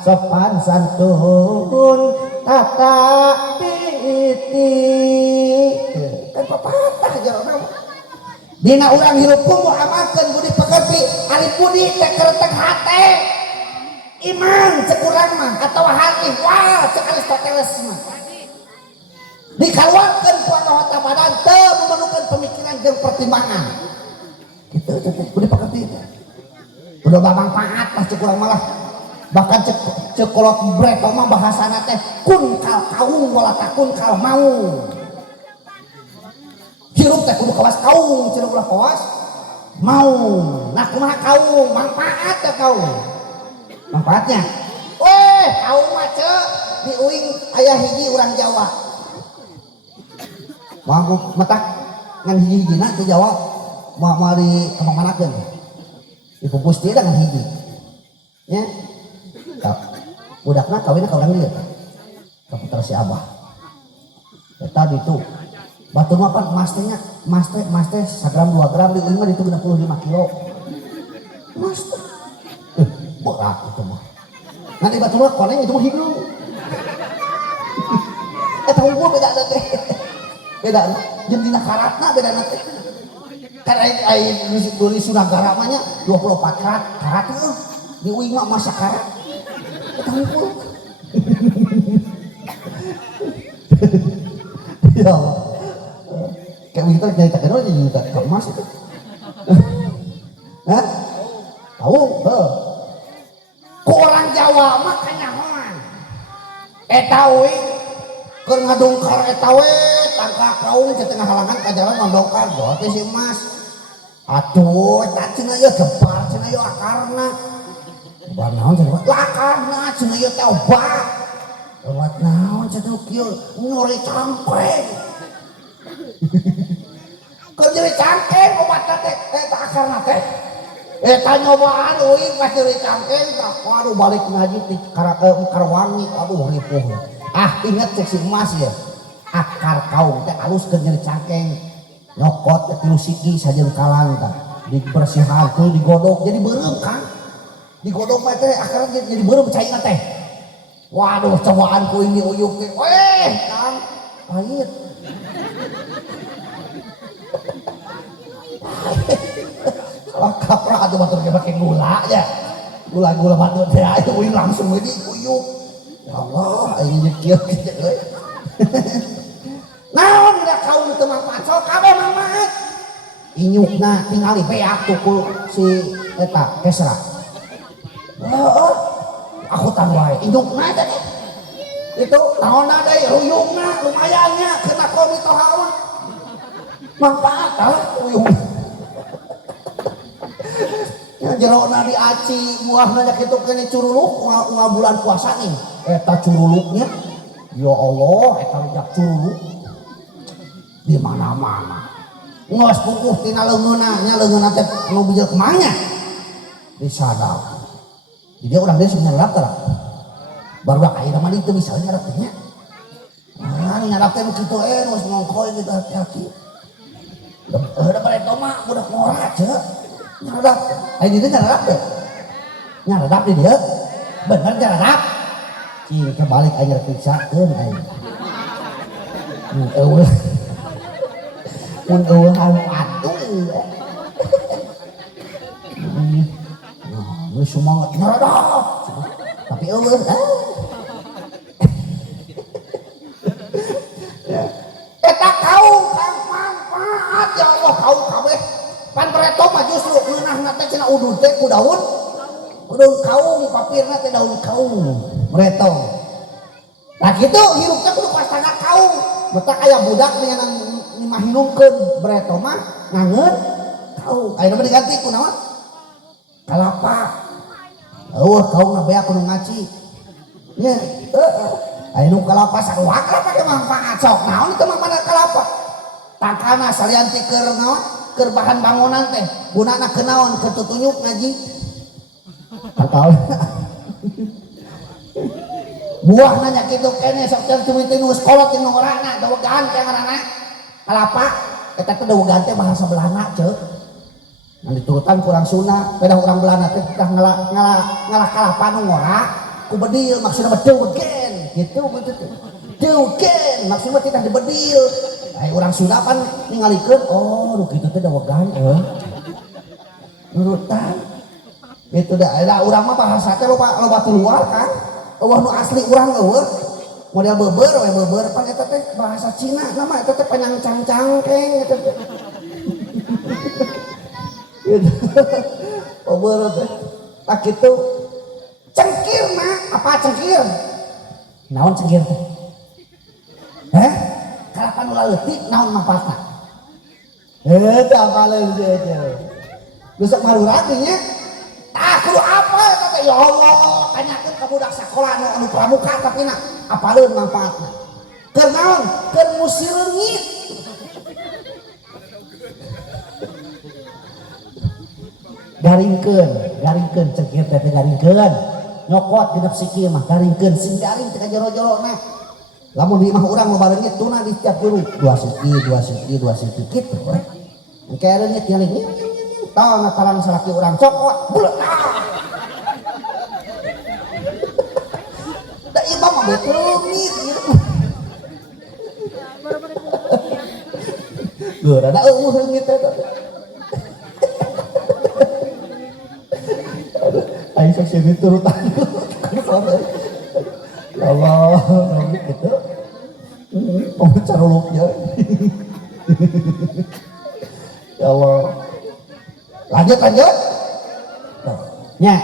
sopan santun tata titi kan papatah jarona dina urang hirup kumbuh amalkeun budi pekerti ari budi teh kereteng hate iman cekurang mah atawa hati wah cek Aristoteles mah dikaluarkeun ku anggota badan teu memerlukan pemikiran jeung pertimbangan kitu budi pekerti udah babang paat lah cekurang malah bahkan cekolot breto mah bahasana teh kun kal kaung wala takun kal mau hirup teh kudu kawas kaung cenah ulah kawas mau nah kumaha kaung manfaat teh kaung manfaatnya kaung mah ceuk di uing aya hiji urang Jawa mau metak ngan hiji-hijina di Jawa mau di kemana-manakeun dipupus teh dengan hiji nya budakna kawinna ka urang dieu ka putra si Abah eta ditu batu mapan mas teh 1 gram 2 gram di mah itu 65 kilo mas teh berat itu mah nanti batu mah koneng itu mah hidung eta unggul beda teh beda jeung dina karatna beda teh kan ai duli Sunagara mah nya 24 karat heuh di uing mah masa karat eta unggul ya Allah kayak begitu nyaritakeun aja juta emas itu. Hah? Tahu? Ku orang Jawa mah kanyahoan. Eta we keur ngadongkar eta we tangka kaung di tengah halangan ka jalan ngandongkar doa teh si emas. Atuh eta cenah ieu gebar cenah ieu akarna. Obat naon cenah? Lakarna cenah ieu teh obat. Obat naon cenah kieu nyori cangkreng. Keur nyeri cangkeng obatna teh eta akarna teh eta nyobaan uing pas nyeri cangkeng waduh balik ngaji ti Karawangi aduh ripuh inget cek si emas ya akar kaung teh alus keur nyeri cangkeng nyokot teh 3 siki sajeun kalang tah dibersihan tuh digodok jadi beureum kan digodok mah teh akarna jadi beureum cairna teh waduh cobaan ku ini uyuk teh Kang pahit Kalau kapra atau batur pakai gula ya. Gula batur teh ayo uing langsung ini uyuk. Ya Allah, aing nyekil kieu euy. Naon udah kaum teu manfaat sok kabeh manfaat. Inyukna tingali beak tuku si eta Kesra. Heeh. Aku tan wae inyukna teh. Itu naonna deui ruyungna lumayan nya kena komi toha mah. Manfaat uyung. Ya jerona diaci buahna nya kitu kene curuluk unggal bulan puasa nih. Eta curuluknya ya Allah eta rujak curuluk di mana-mana. Ngos pupuh tina leungeunna nya leungeunna teh anu bijil kemanya disadap. Jadi urang dia nyarap tah. Baru ayeuna mah ditu bisa nyarap teh nya. Ah nyarap teh kitu geus ngongkoy gitu hati-hati. Da bareto mah budak ngora ceuk. Nyarap. Ayeuna ditu nyarap teh. Nyarap di dieu. Bener nyarap. Cing kebalik ayeuna periksakeun ayeuna. Eueuh. Mun eueuh anu atuh. Lu semangat nyarap. Tapi eueuh eta kaum kang manfaat ya Allah kaum kabeh. Pan pareto mah justru leunahna teh cenah udud teh ku daun kaum papirna teh daun kaum pareto. Nah kitu hirup teh kudu pasangan kaum. Betak aya budak dengan mahinungkeun pareto mah ngangeun kaum. Ayeuna mah diganti ku naon? Kalapa. Eueuh kaumna beak kudu ngaci. Nya, ayeuna kalapa saruak kalapa ge manfaat sok naon teu manfaat kalapa. Tangkana salianti keur naon? Keur bahan bangunan teh. Gunana keur naon? Keur tutunyuk ngaji. Tahu. Buahna nya kitu kene sok teu tumiteuh nu sekolot teh nu ngorana dawegan teh ngaranna kalapa. Eta teh dawegan teh bahasa Belanda ceuk. Nah diturutan kurang Sunda, beda orang Belanda teh tah ngalah kalapa nu ngora ku bedil maksudna mah deugen gitu maksudna. Deugen maksudna teh dibedil. Ai urang Sunda kan ningalikeun oh nu kitu teh dawegan nurutan. Itu da urang mah bahasa teh loba luar kan. Eueuh nu asli urang eueuh. Model beubeur pan eta teh bahasa Cina nama eta teh panyangcang-cangkeng eta teh. Beubeur teh. Tak kitu cengkirna apa cengkir? Naon cengkir teh? Kalapa nu leutik naon manfaatna? Teu apaleun teh. Geus marurag nya. Tah kudu apa eta teh ya Allah tanyakeun ka budak sakola anu pramuka tapi na apaleun manfaatna? Keur naon? Keur musir leungit. Garingkeun cengkir teh garingkeun. Nyokot genep sikil mah garingkeun sing garing teh jero-jerona. Lamun di imah urang loba leungit tuna di tiap juru 2 siki kitu. Engke leungit nyaling tah ngatalan salaki urang cokot bulet. Da imah mah betul leungit gitu. Geura da eueuh leungit teh. Aing sok sini turutan. Ya Allah, gitu. Oh caruluknya. Ya Allah. Lanjut. Nya.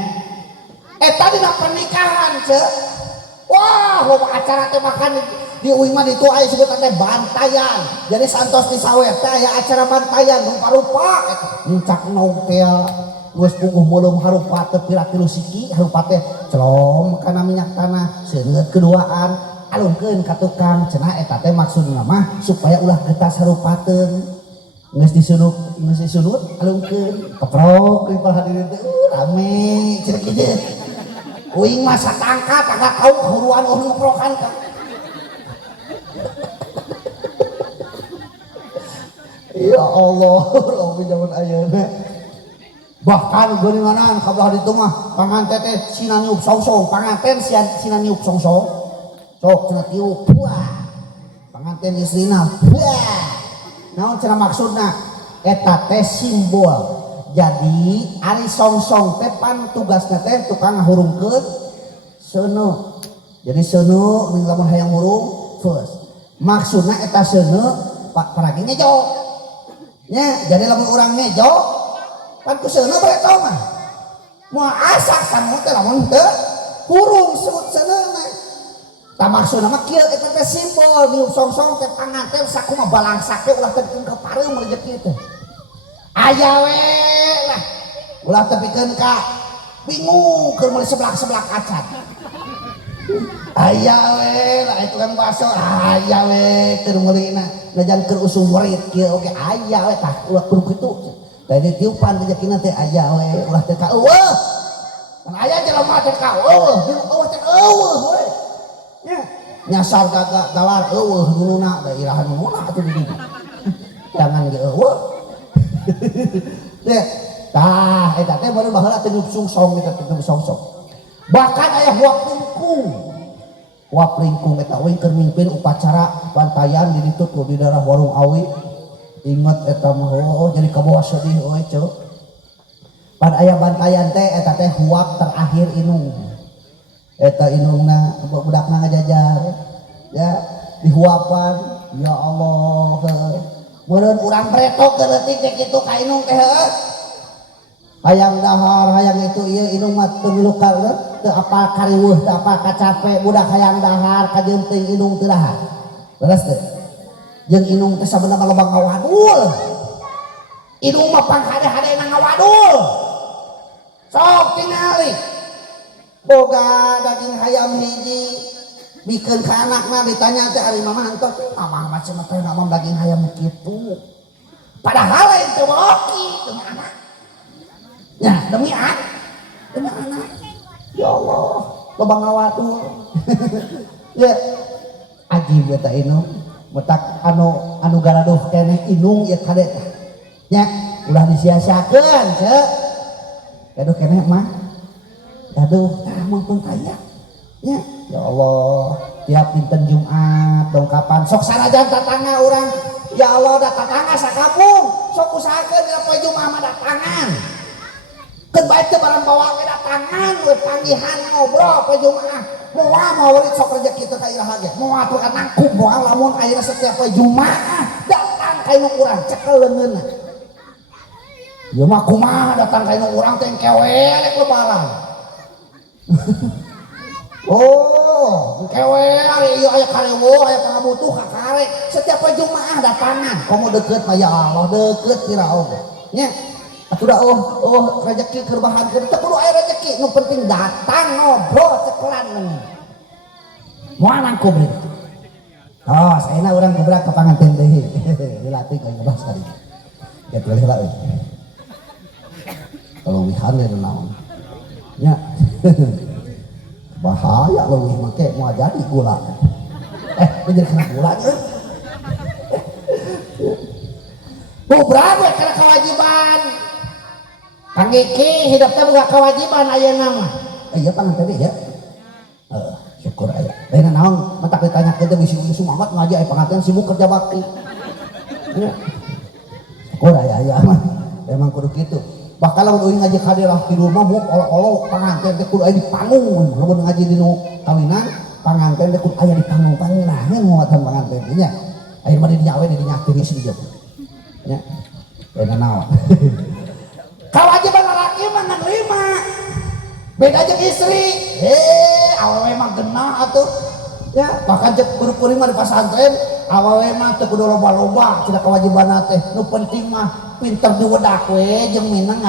Eta dina pernikahan, Cek. Wah, loba acara teh makan di uing mah ditu aya sebutan teh bantayan. Jadi santos di saweh teh aya acara bantayan rupa-rupa eta. Muncak nopel. Geus pungguh meuleuh harupa teu pira 3 siki harupa teh celom kana minyak tanah seungeut keduaan alungkeun ka tukang cenah eta teh maksudna mah supaya ulah getas harupateun geus disunut alungkeun keprok di hadirin teh rame cenah kitu uing mah satangka kagak kaum kahuruan ulun ngeprokan ka ya Allah lamun zaman ayeuna bahkan geuninganan kabelah ditu mah panganten teh sina niup songsong panganten sina niup songsong sok cenah tiup wah panganten istrina wah naon cenah maksudna eta teh simbol. Jadi ari songsong teh pan tugasna teh tukang ngahurungkeun seuneu. Jadi seuneu ning lamun hayang ngurung first. Maksudna eta seuneu paragi ngejo. Nya, jadi lamun urang ngejo pan ku seuneu bereto mah. Moal asak sangu teh lamun teu kurung seuneu mah. Tah maksudna mah kieu eta teh simbol di songsong teh tangan teh sakumaha balangsake ulah teh ke pareum rezeki teh. Aya we lah ulah tepikeun ka bingung keur meuli seblak-seblak acan. Aya we lah itu kan baso aya we keur meulina najan keur usum murid kieu oge aya we tah ulah kudu kitu. Tadi tiupan rezekina teh aya we ulah teh ka eueuh. Kan aya jelema teh ka eueuh, eueuh teh eueuh we. Nya nyasar galar eueuh nununa da irahan nununa atuh di dieu. Jangan ge eueuh. Teh tah eta teh baru baheula teh sungsong eta teh songsong. Bahkan aya huap lingkung eta we keur mimpin upacara bantayan di ditu di daerah Warung Awi. Inget eta mah jadi kabawa sedih we ceuk. Pan aya bantayan teh eta teh huap terakhir inung. Eta inungna budakna ngajajar ya dihuapan ya Allah. Meureun urang pretok keleutik teh kitu ka inung teh heuh. Hayang dahar, hayang itu ieu inung mah teu milu teu apal kariweuh, teu apal kacape, budak hayang dahar kajeung teuing inung teu dahar. Beres teh. Jeung inung teh sabenerna mah loba ngawadul. Inung mah panghade-hadena ngawadul. Sok tingali. Boga daging hayam hiji bikin ke anaknya ditanya teh ari mama henteu mama macam teh ngomong daging hayam kitu padahal itu oki demi anak ya demi anak ya Allah loba ngawadul ya ajib eta inung metak anu garaduh keneh inung ya kade teh nya ulah disia-siakeun ceuk gaduh keneh mah gaduh tah mumpung kaya ya ya Allah tiap dinten Jumat dongkapan sok sanajan tatangga urang ya Allah da tatangga sakampung sok usahakeun dina poe Jumat mah datangan keun bae teu barang bawa we datangan we panggihan ngobrol poe Jumat moal maurid sok rezeki teu ka iraha ge moal teu nangkum moal lamun ayeuna setiap poe Jumat datang ka indung urang cekel leungeunna ya mah kumaha datang ka indung urang teh kewe rek lebaran. Oh, kewe ari ieu aya kareueuh aya pangabutuh ka kare setiap poe Jumaah datangan komo deukeut mah ya Allah deukeut Firaun nya atuh da rezeki keur bahan keur teu kudu aya rezeki nu penting datang ngobrol cekelan meuning moal nangkum deui oh saena urang gebrak ka panganten deui dilatih ka ngebahas tadi ya teu heula euy kalau wihan teh naon nya bahaya leuwih make moal jadi gula jadi kena gula aja bubrag we kana kewajiban pangiki hidup teh boga kewajiban ayeuna mah ieu panganten ya syukur aya lain naon matak ditanyakeun teh bisi Muhammad ngaji aya panganten sibuk kerja bakti nya syukur aya mah emang kudu kitu. Bakal lamun euy ngaji hadirah di rumah mau olo-olo panganten teh kudu aya di panggung lamun ngaji di nu kawinan panganten teh kudu aya di panggung nah nguatan panganten nya aya mah di dinya we di dinya tiris di dieu nya beda naon kewajiban lalaki mah nerima beda jeung istri awewe mah genah atuh ya bahkan cek kuring mah di pasantren awewe mah teu kudu loba-loba cenah kewajibanna teh nu penting mah pinter diwedak we jeung minang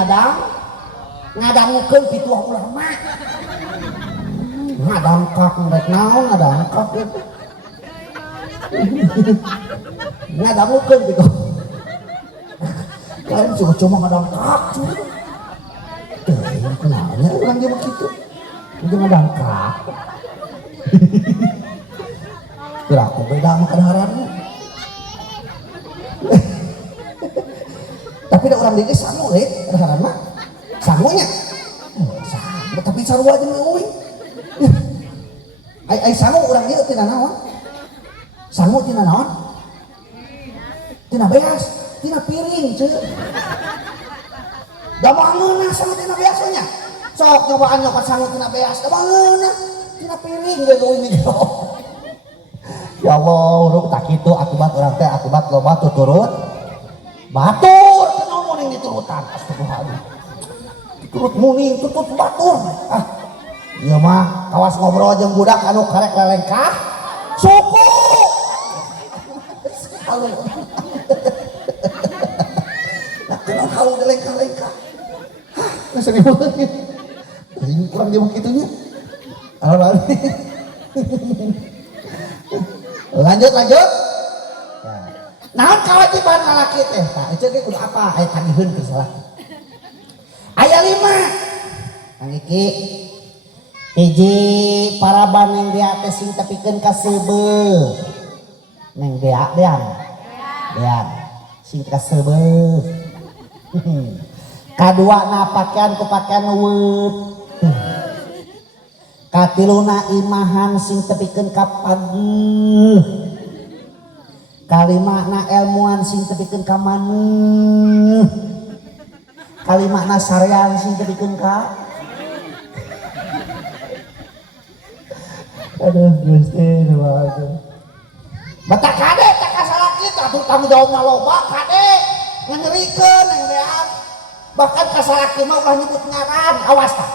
ngadangukeun pituah ulama ngadangkak rek naon ngadangkak ngadangukeun gitu lain cuma ngadangkak teh kenanya urang dia begitu jeung ngadangkak kira aku beda sama kadaharannya tapi ada orang dia sangu kadaharan mah sangunya sangu tapi sarua jeung euy ai sangu urang ieu tina naon sangu tina naon tina beas tina piring ceu. Da mangeuna sangat tina biasanya. Sok cobaan nyokot sangat tina beas, da mangeuna tina piring ge leuwih migro. Ya Allah, urang tak kitu akibat urang teh akibat loba tuturut batur kenal muning diturutan. Astagfirullah. Turut muning tutut batur. Iya mah kawas ngobrol jeung budak anu karek lelengkah suku. Nah, kenal halu lelengkah-lelengkah. Masa dimulai. Ini kurang jauh gitunya. Lanjut. Nah, kewajiban lalaki teh. Nah, itu kudu apa? Aya tagihun ke salah. Aya 5. Kang Iki. Hiji paraban yang dia teh sing tepikeun ka seubeuh. Neng dia dean. Sing ka seubeuh. Kadua na pakaian ku pakaian weut. Katiluna imahan sing tepikeun ka pageuh. Kalimana ilmuan sing tepikeun ka maneuh. Kalimana sarean sing tepikeun ka aduh Gusti waduh. Mata kade tak kasalaki atuh tanggung jawabna loba kade ngangerikeun ngerean. Bahkan kasalaki mah ulah nyebut ngaran awas tah.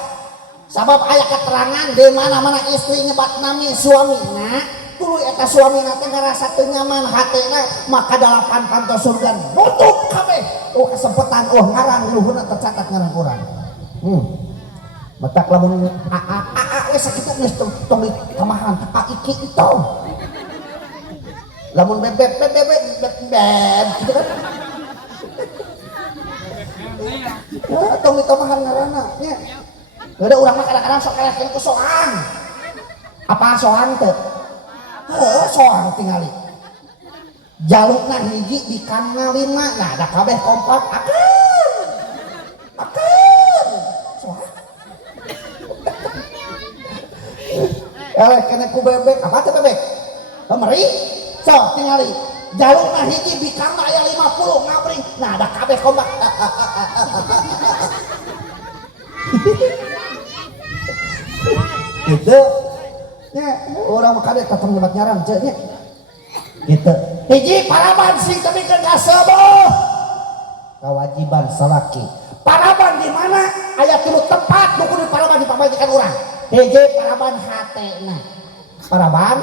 Sabab aya keterangan di mana-mana istri nyebat nami suamina tuluy eta suamina teh ngarasa teu nyaman hatena maka 8 pantos surga nutup kabeh. Kesempatan ngaran luhurna tercatat ngaran urang. Matak lamun we sakitu geus tong kamahan Iki itu. Lamun bebek gitu kan. Ya tong ditamahan ngaranna nya. Udah urang mah kadang-kadang sok kelekeun ku soang. Apa soang teh? Heuh soang tingali. Jalukna hiji di kana 5. Nah da kabeh kompak akeun. Soang. Kena ku bebek, apa teh bebek? Meri, sok tingali. Jalurna hiji bikangna aya 50 ngabring. Nah, da kabeh kompak. Gitu. Nya, urang mah kabeh katong nyebat nyaran ceuk nya. Gitu. Hiji paraban sing tepikeun ka seubeuh. Kewajiban salaki. Paraban di mana? Aya 3 tempat nu kudu paraban dipabajikan urang. Hiji paraban hatena. Paraban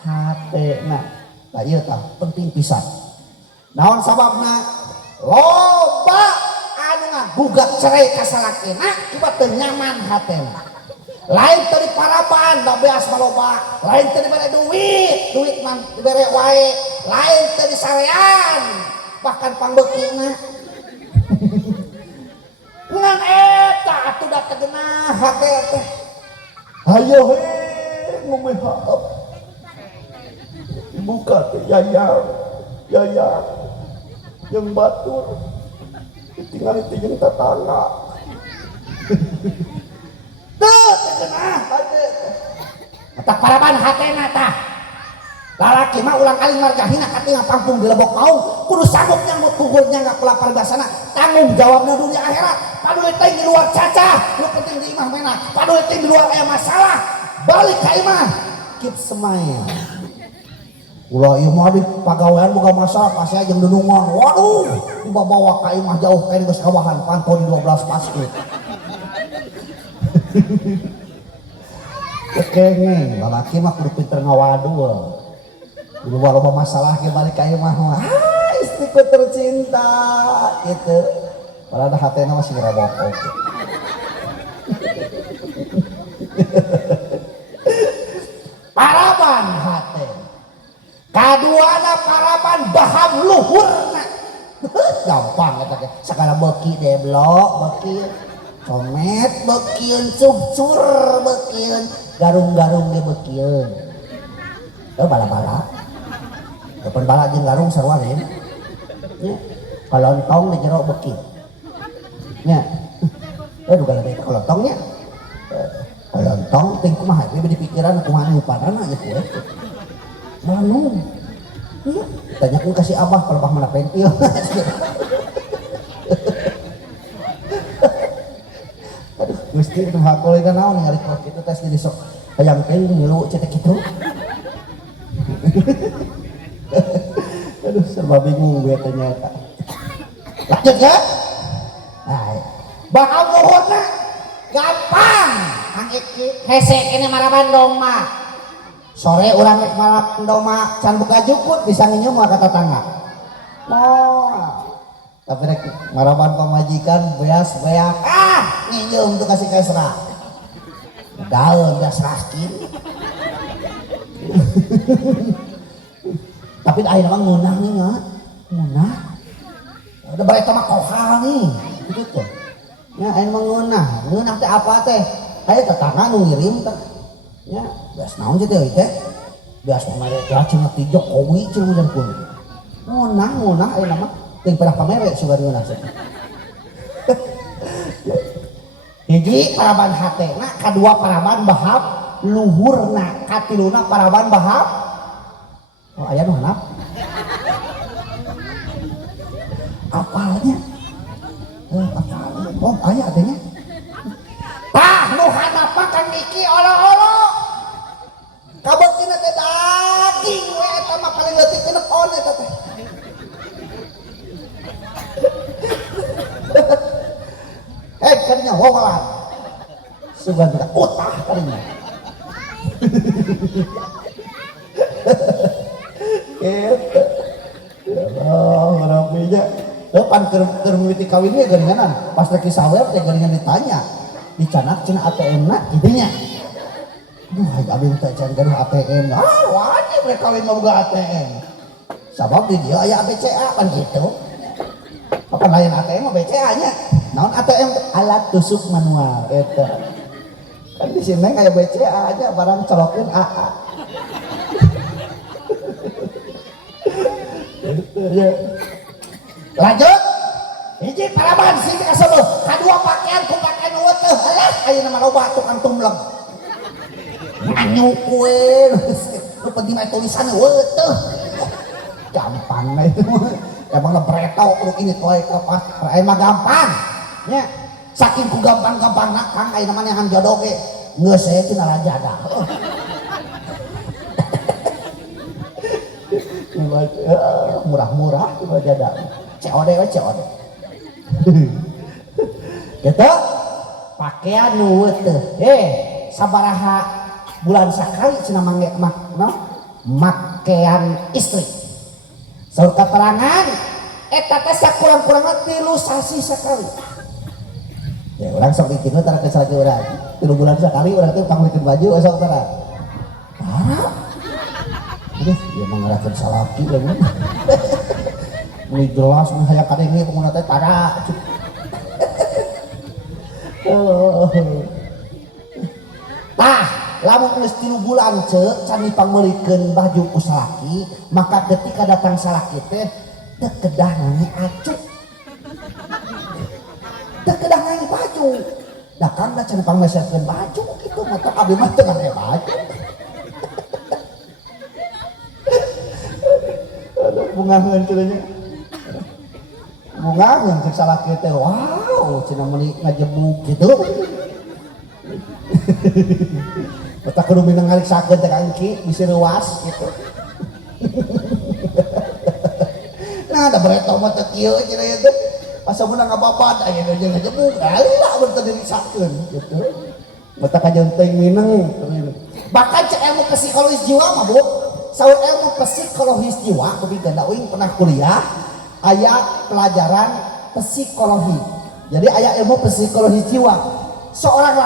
hatena. Lah ieu tah penting pisan. Naon sababna? Loba anu ngagugat cerai ka salakina kibat teu nyaman hatena. Lain teu paraban da beas maloba, lain teu dibere duit mah dibere wae, lain teu disarean, bahkan pangbeukina. Ngan eta atuh da teu geunah hate teh. Hayo he ngomehap buka teh yayar yang batur tinggal itu yang tetangga tuh tegenah hati tak paraban hatena tah lalaki mah ulang kali margahina katingal pangpung di lebok mau kudu sanggup nyambut kukulnya nggak pelapar dasana tanggung jawabnya dunia akhirat padahal teh di luar caca lu penting di imah mena padahal teh di luar aya masalah balik ke imah keep smile. Ulah ieu mah di pagawean boga masalah pas aja jeung denungan waduh dibawa ka imah jauh kain geus kawahan pantau di 12 paskeun. Kengeng lalaki mah kudu pinter ngawadul. Kudu loba masalah ge balik ka imah mah. Istriku tercinta gitu. Padahal hatena masih ngerebok. Paraban hate. Kaduana paraban baham luhurna. Gampang eta teh. Sakala beuki deblok, beuki comet, beukieun cucur, beukieun garung-garung ge beukieun. Bala-bala. Depan bala jeung garung sarua lain. Nya, kalontong di jero beuki. Nya. Duga lagi kalontongnya. Kalontong ting kumaha we di pikiran kumaha nyupadanna ya kueh. Manu. Tanyakan kasih abah kalau bah mana pentil. Aduh, Gusti itu hakul itu naon ningali kok kitu tes jadi sok hayang teh ngilu cetek kitu. Aduh, serba bingung gue ternyata. Lanjut ya. Nah, bakal muhurna gampang. Angiki hese kene maraban doma. Sore urang rek maraban doma can buka jukut bisa nginum ka tetangga. Tapi rek maraban pamajikan beas beak nginum tuh kasih kesra. Daun dah seraskin. Tapi akhirnya mah ngunah nih nggak ngunah udah balik sama kohal nih gitu tuh ya akhirnya mah ngunah teh apa teh ayo tetangga ngirim teh ya bias naon sih teh bias pamere ya cina ti Jokowi cina dan pun ngunah ayo nama ting pernah pamere sugar ngunah sih hiji paraban hatena kadua paraban bahap luhurna katiluna paraban bahap oh ayah nu hanap apalnya oh ayah adanya tah nu hanap kan Niki olo-olo kabeutina teh daging we eta mah paling leutik kenepon eta teh kadinya howalan sugan utah kadinya gitu. Oh, rapinya. Depan keur mimiti kawinnya geringanan. Pas lagi sawer teh geringan ditanya. Dicanak cenah ATM na kidinya. Duh, abdi teh can gaduh ATM. Wajib rek kawin mah boga ATM. Sabab di dieu aya BCA kan gitu. Apa lain ATM mah BCA nya. Naon ATM alat tusuk manual eta. Kan di sini kayak BCA aja barang colokin AA. Lanjut hiji paraban sing kasebeuh kadua pakaian ku pakaian weuteuh alah ayeuna mah loba tukang tumleng nyukueun nu penting mah tulisanna weuteuh gampang mah itu emang lebreto lu ini toy kepas aya mah gampang nya saking ku gampang-gampangna Kang ayeuna mah neangan jodoh ge geus saya tina rajada murah-murah itu aja dah COD gitu pakaian nuweuh sabaraha bulan sakali cenah mangge makaian istri saur keterangan eta teh sakurang-kurangna 3 sasi sakali ya urang sok bikinna tara ke salaki urang 3 bulan sakali urang teh panglikeun baju sok tara aduh, dia mengerahkan salaki lagi. Ini jelas, ini hayang kadenge pengguna teh tada. Tah, lamun geus 3 bulan ceuk can dipangmeulikeun baju ku salaki, maka ketika datang salaki teh teu kedah ngange acuh. Teu kedah ngange baju. Da Kang da can pangmeserkeun baju kitu mah teh abdi mah teu ngange baju. Bungahan cenanya bungahan cek salah kita wow cina meni ngajemuk gitu kita kudu minang ngalik sakit teh kangki bisa luas gitu nah ada bereto mah teh kieu cina itu asa menang ngababad aya nu jeung ngajemuk lah berterdiri sakeun gitu mata kajenteng minang bahkan cek ilmu psikologis jiwa mah Bu saur ilmu psikologis jiwa tapi ganda uing pernah kuliah aya pelajaran psikologi jadi aya ilmu psikologi jiwa seorang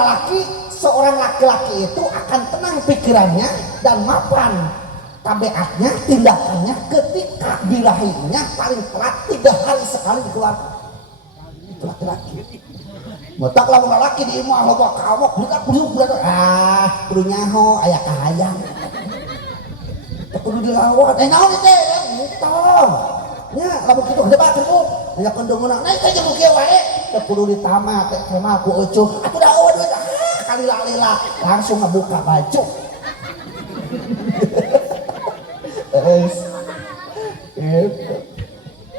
laki-laki itu akan tenang pikirannya dan mapan tabiatnya tindakannya ketika birahinya paling telat 3 hari sekali dikeluarkan itu laki-laki motak lamun laki di imah loba kawok budak kudu nyaho aya kahayang kudu dirawat naon teh entong nya lamun kitu debat ku aya kendungeuna naik ka jeung kieu wae teh kudu ditamat teh mah ku eucuh atuh daun kalila-lila langsung ngebuka baju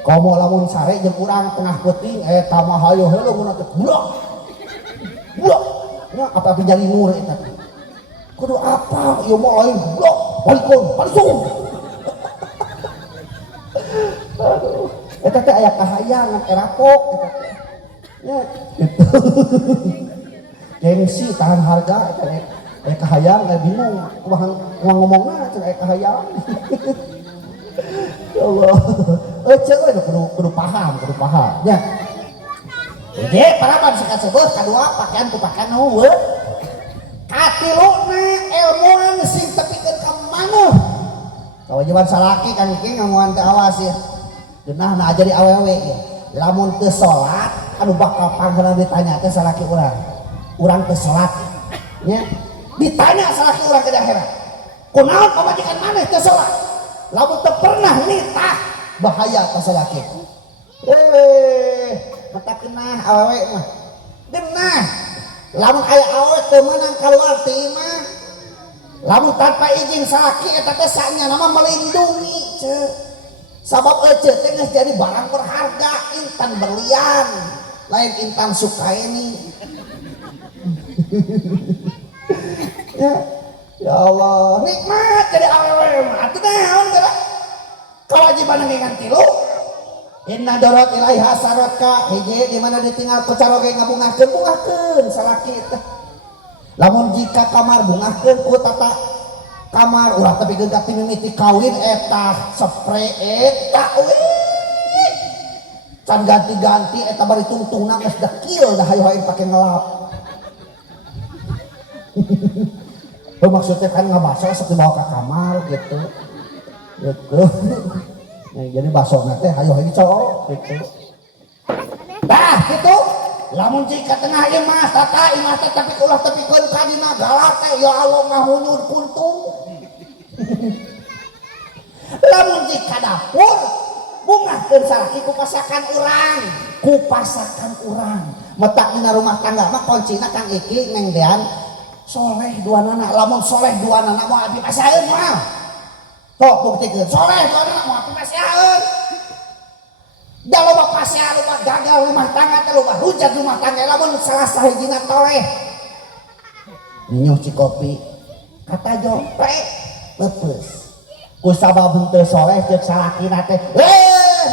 Komo lamun sare jeung urang tengah peuting eta mah hayo heula mun teh blok. Blok. Nya apa jadi mur eta. Kudu apa ieu mah lain blok. Balikun, balisung. Aduh, eta teh aya kahayangan erapok eta teh. Ya, gitu. Gengsi tahan harga eta aya kahayang aya bingung kumaha ngomongna cenah aya kahayang. Ya Allah. Ceuk we kudu paham nya. Oke, parapan sekat sebut kadua pakaian ku pakaian nu katiluna ilmuan sing tepikeun ka maneh. Kawajiban salaki kan iki ngamuan teh awas ya. Geunahna ajari awewe ya. Lamun teu salat anu bakal panggeuna ditanya teh salaki urang. Urang teu salat. Nya ditanya salaki urang ke akhirat. Kunaon pamajikan maneh teu salat? Lamun teu pernah nitah bahaya ka salaki. Mata kenah awewe mah. Genah. Lamun aya awewe teu meunang kaluar ti imah. Lamun tanpa izin salaki eta teh sanya nama melindungi ceuk. Sabab ece teh geus jadi barang berharga, intan berlian, lain intan Sukaini. Ya Allah, nikmat jadi awewe mah. Atuh naon geura? Kewajiban ngeungan tilu. Inna darat ilahi hasaratka hiji di mana ditinggal pacaroge ngabungahkeun salaki teh. Lamun jika kamar bungahkeun ku tata kamar ulah tapi geus ti mimiti kawin eta spray eta can ganti-ganti eta bari tungtungna geus dekil dah hayu-hayu pake ngelap. Maksudnya kan ngabaso sok dibawa ka kamar gitu. Gitu. Nah, jadi basona teh hayu-hayu cowok gitu. Dah gitu. Lamun jika tengah imah tata imah teh tapi ulah tepikeun ka dina galak teh ya Allah ngahunyud kuntung. Lamun jika dapur bungahkeun salaki ku pasakan urang. Metak dina rumah tangga mah kuncina Kang Iki Neng Dean soleh duanana. Lamun soleh duanana moal dipasaeun mah. Tok buktikeun soleh duanana moal dipasaeun. Da loba pasea loba gagal rumah tangga teh loba hujat rumah tangga lamun salah sahijina toleh. Nyuh cikopi kata jompe lepeus. Ku sabab henteu soleh ceuk salakina teh.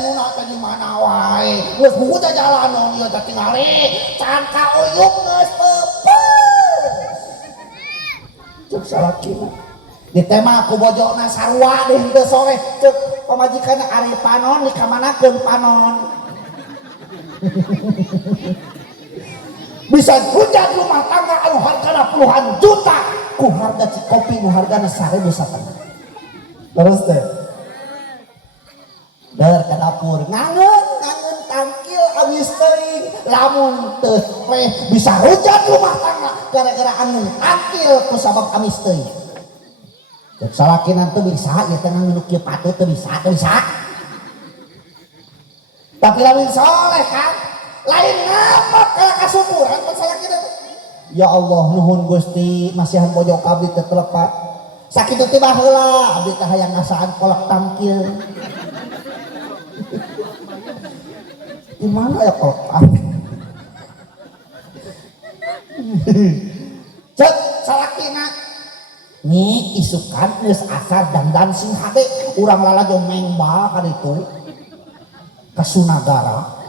Muna teh di mana wae. Geus buta jalanon ieu teh tingali can kauyuk geus peupeus. Ceuk salakina. Di tema ku bojona sarua deh henteu soleh ceuk pamajikanna ari panon dikamanakeun panon. Bisa hujat rumah tangga anu hargana puluhan juta ku harga cikopi nu hargana 1.000 satengah. Terus teh der ka dapur ngangeun tangkil abis teuing lamun teu bisa hujat rumah tangga gara-gara anu tangkil ku sabab amis teuing. Salakina teh bisa ya teh ngangeun kieu patut teh bisa. Tapi lamun soleh kan lain ngapa kalau kasukuran kan salakina. Ya Allah nuhun Gusti masihan pojok abdi teh telepat. Sakitu teh baheula abdi teh hayang ngasaan kolak tangkil. Di mana ya kolak tangkil? Cek salakina nih isukan geus asar dandan sing hade urang lalajong mengbal ka ditu ka Sunagara.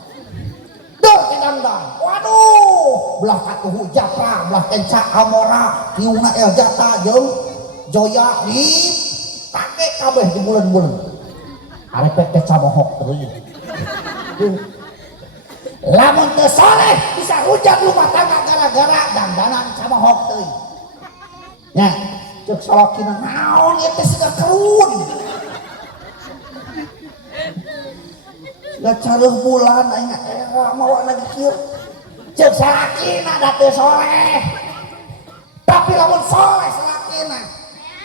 Deuh ti dandan. Waduh, belah katuhu Japra, belah kenca Amora, kiungna Eljata jeung Joya di take kabeh di bulan-bulan. Arep teh cabohok teuing. Lamun teu saleh bisa hujat rumah tangga gara-gara dandanan cabohok teuing. Nya cek salakina naon ieu teh siga keruun. Siga careuh bulan aing era mawa lagi kieu. Cek salakina da teu soleh. Tapi lamun soleh salakina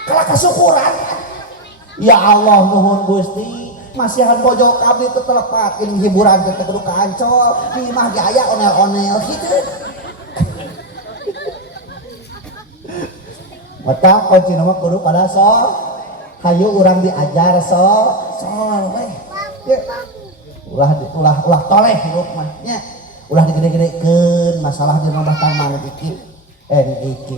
kala kasukuran. Ya Allah nuhun Gusti, masihan pojok abdi teu telepat ini hiburan teh kudu ka Ancol, di imah ge aya onel-onel kitu. Mata kunci nama kudu pada hayu urang diajar sol we ulah toleh hirup mah nya ulah digede-gedekeun masalah di rumah tangga Iki Iki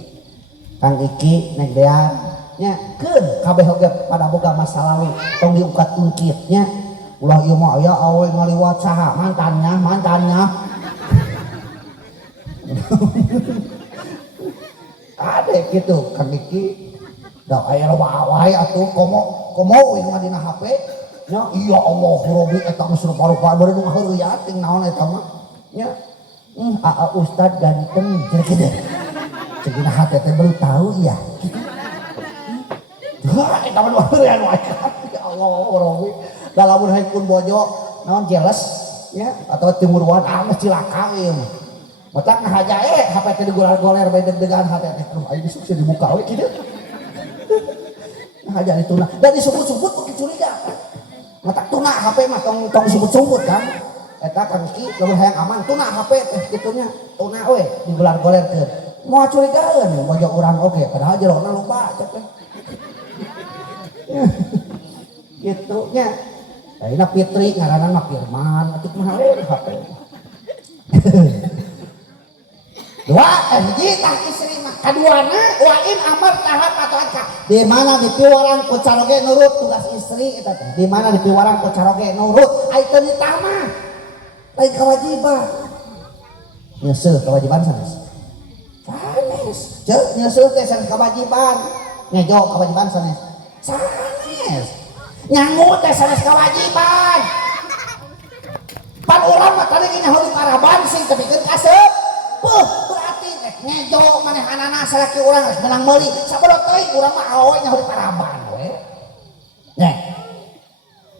Kang Iki nek dean nya keun kabeh oge pada boga masa lalu tong diungkat-ungkit nya ulah ieu mah aya awe ngaliwat saha mantannya ada gitu Kang Iki da aya wae atuh komo we dina HP nya iya Allah Robi eta geus rupa-rupa beureun ngaheureuyan ting naon eta mah nya Ustad ganteng gitu cegina hati teh baru tahu ya wah eta mah wae ya Allah Robi da lamun hayeun bojo naon jealous ya atau timuruan geus cilaka ieu mah matak ngahaja HP teh digoler-goler bae deg-degan hati teh aduh aya bisa dibuka we kieu ngahaja dituna da disebut-sebut beuki curiga matak tuna HP mah tong sebut-sebut kan eta Kang Ki lamun hayang aman tuna HP teh kitunya tuna we digoler-golerkeun moal curigaeun bojo urang oge padahal jerona loba cek teh kitu nya ayeuna Fitri ngaranna mah Firman atuh mah we HP dua hiji tah istri mah kaduana wa in amar tahap atau ka di mana dipiwarang ku caroge nurut tugas istri eta teh di mana dipiwarang ku caroge nurut ai teu ditah mah lain kewajiban nyeuseul kewajiban sanes ceuk nyeuseul teh sanes kewajiban ngejo kewajiban sanes nyangu teh sanes kewajiban pan urang mah tadi nyaho di paraban sing tepikeun kaseup berarti ngejo manehanana salaki urang geus menang meuli sabodot teuing urang mah awe nyaho di paraban we nya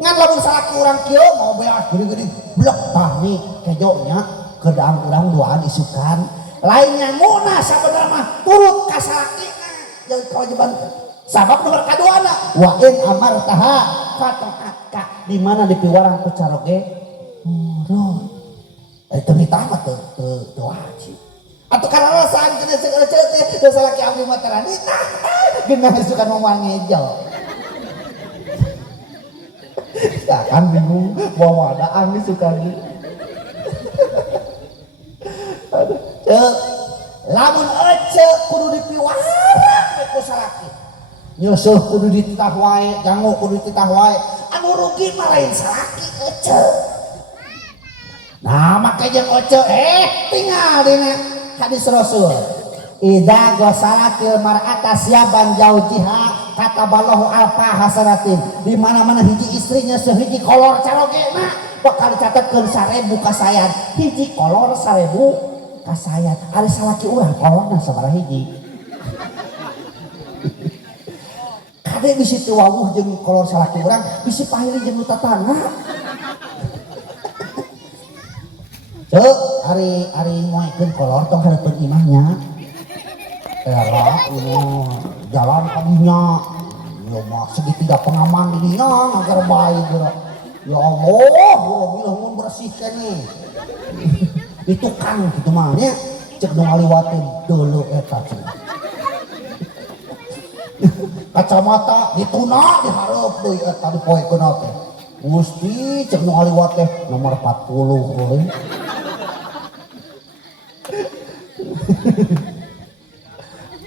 ngan lamun salaki urang kieu mau beas gede-gede blok tah nih kejonya kedaang urang duaan isukan lain nyanguna sabenerna mah turut ka salakina jeung kewajiban sabab nomor kaduana wa in amartaha fata'aka di mana dipiwarang ku caroge nurut itu ditambah tuh wajib atau karena alasan kena segala cerita dan salah ki abdi mah teranita gimana suka ngomong ngejel ya kan bingung bawa wadaan nih suka nih cek lamun ece kudu dipiwarang ku salaki nyeusuh kudu dititah wae jango kudu dititah wae anu rugi mah lain salaki ece nah makanya oce tinggal dina hadis Rasul idza ghasalatil mar'ata siaban jaujiha kataballahu alfa hasanatin di mana-mana hiji istrinya sehiji kolor carogena bakal dicatatkeun 1000 kasayan hiji kolor 1000 kasayan ari salaki urang kolorna sabaraha hiji kade bisi teu wawuh jeung kolor salaki urang bisi pahili jeung nu tatangga cek hari ngoekeun kolor tong hareupeun imahnya era ini jalan kadinya ya mah segitiga pengaman di dinya agar baik ya Allah bilang mun bersih keneh ditukang kitu mah nya cek nu ngaliwatin deuleu eta cek kacamata dituna dihareup deui eta dipoekeun teh Gusti cek nu ngaliwat teh nomor 40 euy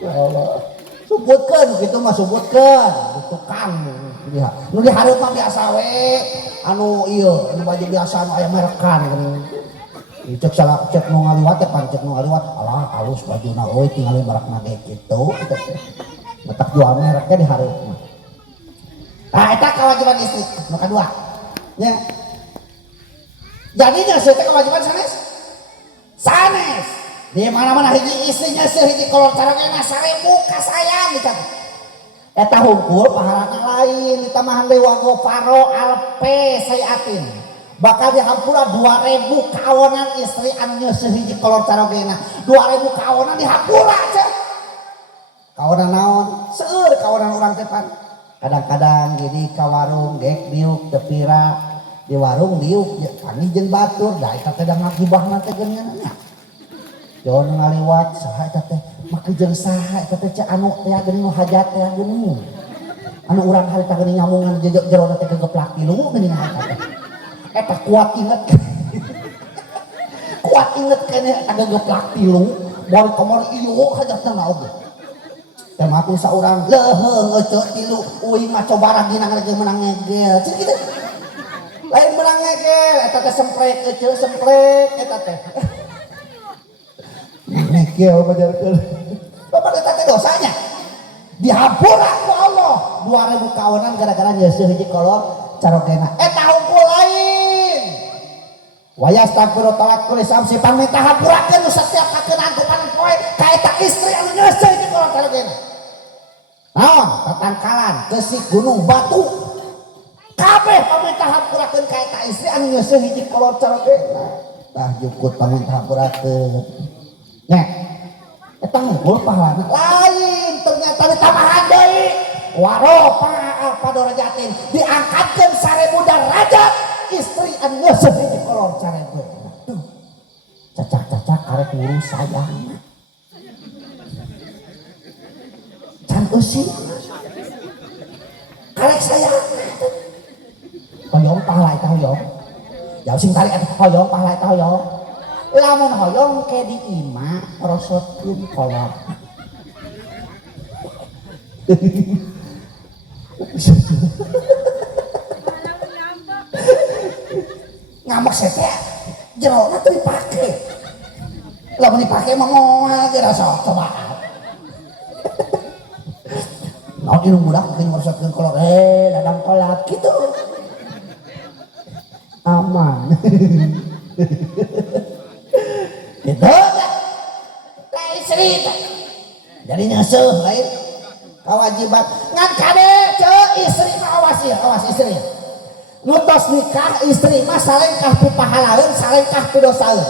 Allah sebutkan gitu mah sebutkan tukang lihat nu dihareup mah biasa we anu ieu anu baju biasa anu aya merekan kan cek salah cek nu ngaliwat teh pan cek nu ngaliwat alah halus bajuna euy tinggal merekna ge kitu matak jual mereknya dihareup mah nah eta kewajiban istri nu kadua nya jadinya saya teh kewajiban sanes di mana-mana hiji istrinya sehiji kolor carogena 1000 kasayan dicat eta hungkul pahalana lain ditamahan dewa goparo alpe sayatin bakal dihampura 2000 kawonan istri anu sehiji kolor carogena 2000 kawonan dihampura cek kawonan naon seueur kawonan urang teh pan kadang-kadang gini ka warung gek diuk tepira di warung diuk kami jeung batur da eta teh da ngagibahna teh geungeunna jangan ngaliwat saha eta teh make jeung saha eta teh anu teh geuning hajat teh geuning anu urang harita geuning nyamungan jero teh kegeplak tilu geuning eta teh eta kuat inget kuat inget kayaknya ada geplak tilu baru kamar iyo hajatna naoge teh maku saurang leuheung eceu tilu uing mah coba ragina lagi menang ngegel cik kitu lain menang ngegel eta teh semprek eceu semprek eta teh ngegel bajarkeun bapak eta teh dosanya dihampura ku Allah 2000 kawanan gara-gara nyeuseum hiji kolor carogena eta hukum lain wayastagfiru talak kulis samsi pamita hampurakeun setiap kakeunaan ku panen poe ka eta istri anu nyeuseum hiji kolor carogena naon tatangkalan geusik gunung batu kabeh pamita hampurakeun ka eta istri anu nyeuseum hiji kolor carogena tah jukut pamita hampurakeun nya eta ngumpul pahalana lain ternyata ditambahan deui warofa padarajatin diangkatkeun 1000 derajat istri anu nyeuseum hiji kolor carogena tuh cacak-cacak karek ngurus sayang can eusi karek sayang hoyong pahala eta hoyong jauh sing tarik eta hoyong pahala eta hoyong lamun hoyong ke di imah rosotkeun kolot ngambek sete jerona teu dipake lamun dipake mah moal ge rasa cobaan naon ieu budak teh ngorosotkeun kolot dadang kolot kitu aman gitu lain cerita jadi nyeseuh lain kewajiban ngan kade ceu istri mah awas ya awas istri nutos nikah istri mah salengkah pi pahalaeun salengkah pi dosaeun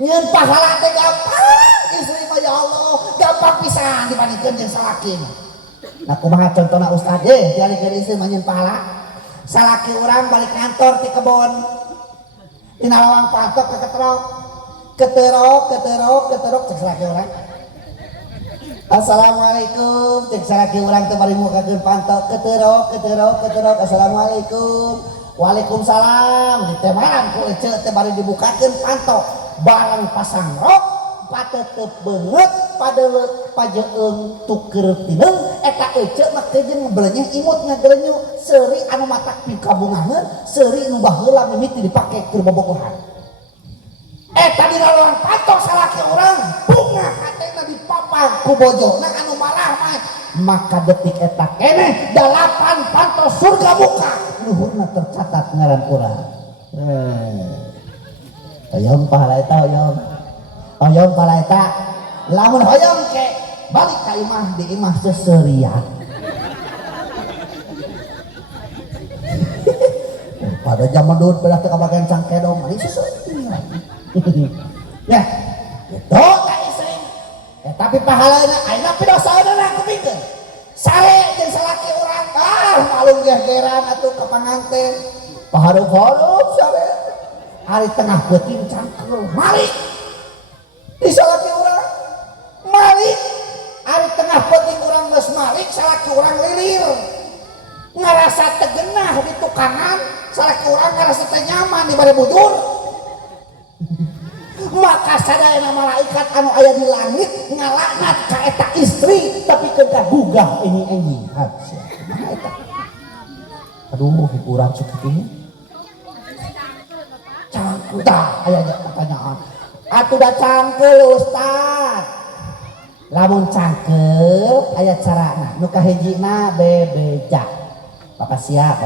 nyeun pahala teh gampang istri mah ya Allah gampang pisan dibandingkeun jeung salaki nah kumaha contohna ustad jalikeun istri mah nyeun pahala salaki urang balik kantor ti kebon tina lawang patok ke keterok cek salaki urang assalamualaikum cek salaki urang teh bari mukakeun pantok keterok assalamualaikum waalaikumsalam di teh malam ku eceu teh bari dibukakeun pantok bareng pasang rok patetep beungeut padeuleuk pajeung tuker tineung eta eceu mah teh jeung ngabelenyeh imut ngagelenyu seuri anu matak pikabungaheun seuri nu baheula mimiti dipake keur bobogohan eta di laluan pantok salaki urang bunga hatena dipapang ku bojona anu marah mah maka detik eta keneh 8 pantos surga buka luhurna tercatat ngaran urang hoyong pahala eta hoyong pahala eta lamun hoyong ke balik ka imah di imah seseurian pada zaman dulu pada kabagan cangkedong ini seseurian ya gitu ka istri tapi pahalana ayeuna pi dosaeuna kupingkeun sare jeung salaki urang malung gegeran atuh ka panganten paharup-harup sare hari tengah beuting cangkel mari di salaki urang mari hari tengah beuting urang geus malik salaki urang lilir ngarasa tegenah di tukangan salaki urang ngarasa teh nyaman di bari bujur maka sadayana malaikat anu aya di langit ngalaknat ka eta istri tapi kedah gugah ini anjing kumaha eta aduh urang sakitu cangkeul tah aya pertanyaan atuh da cangkeul ustad lamun cangkeul aya carana nu kahijina bebeja papasia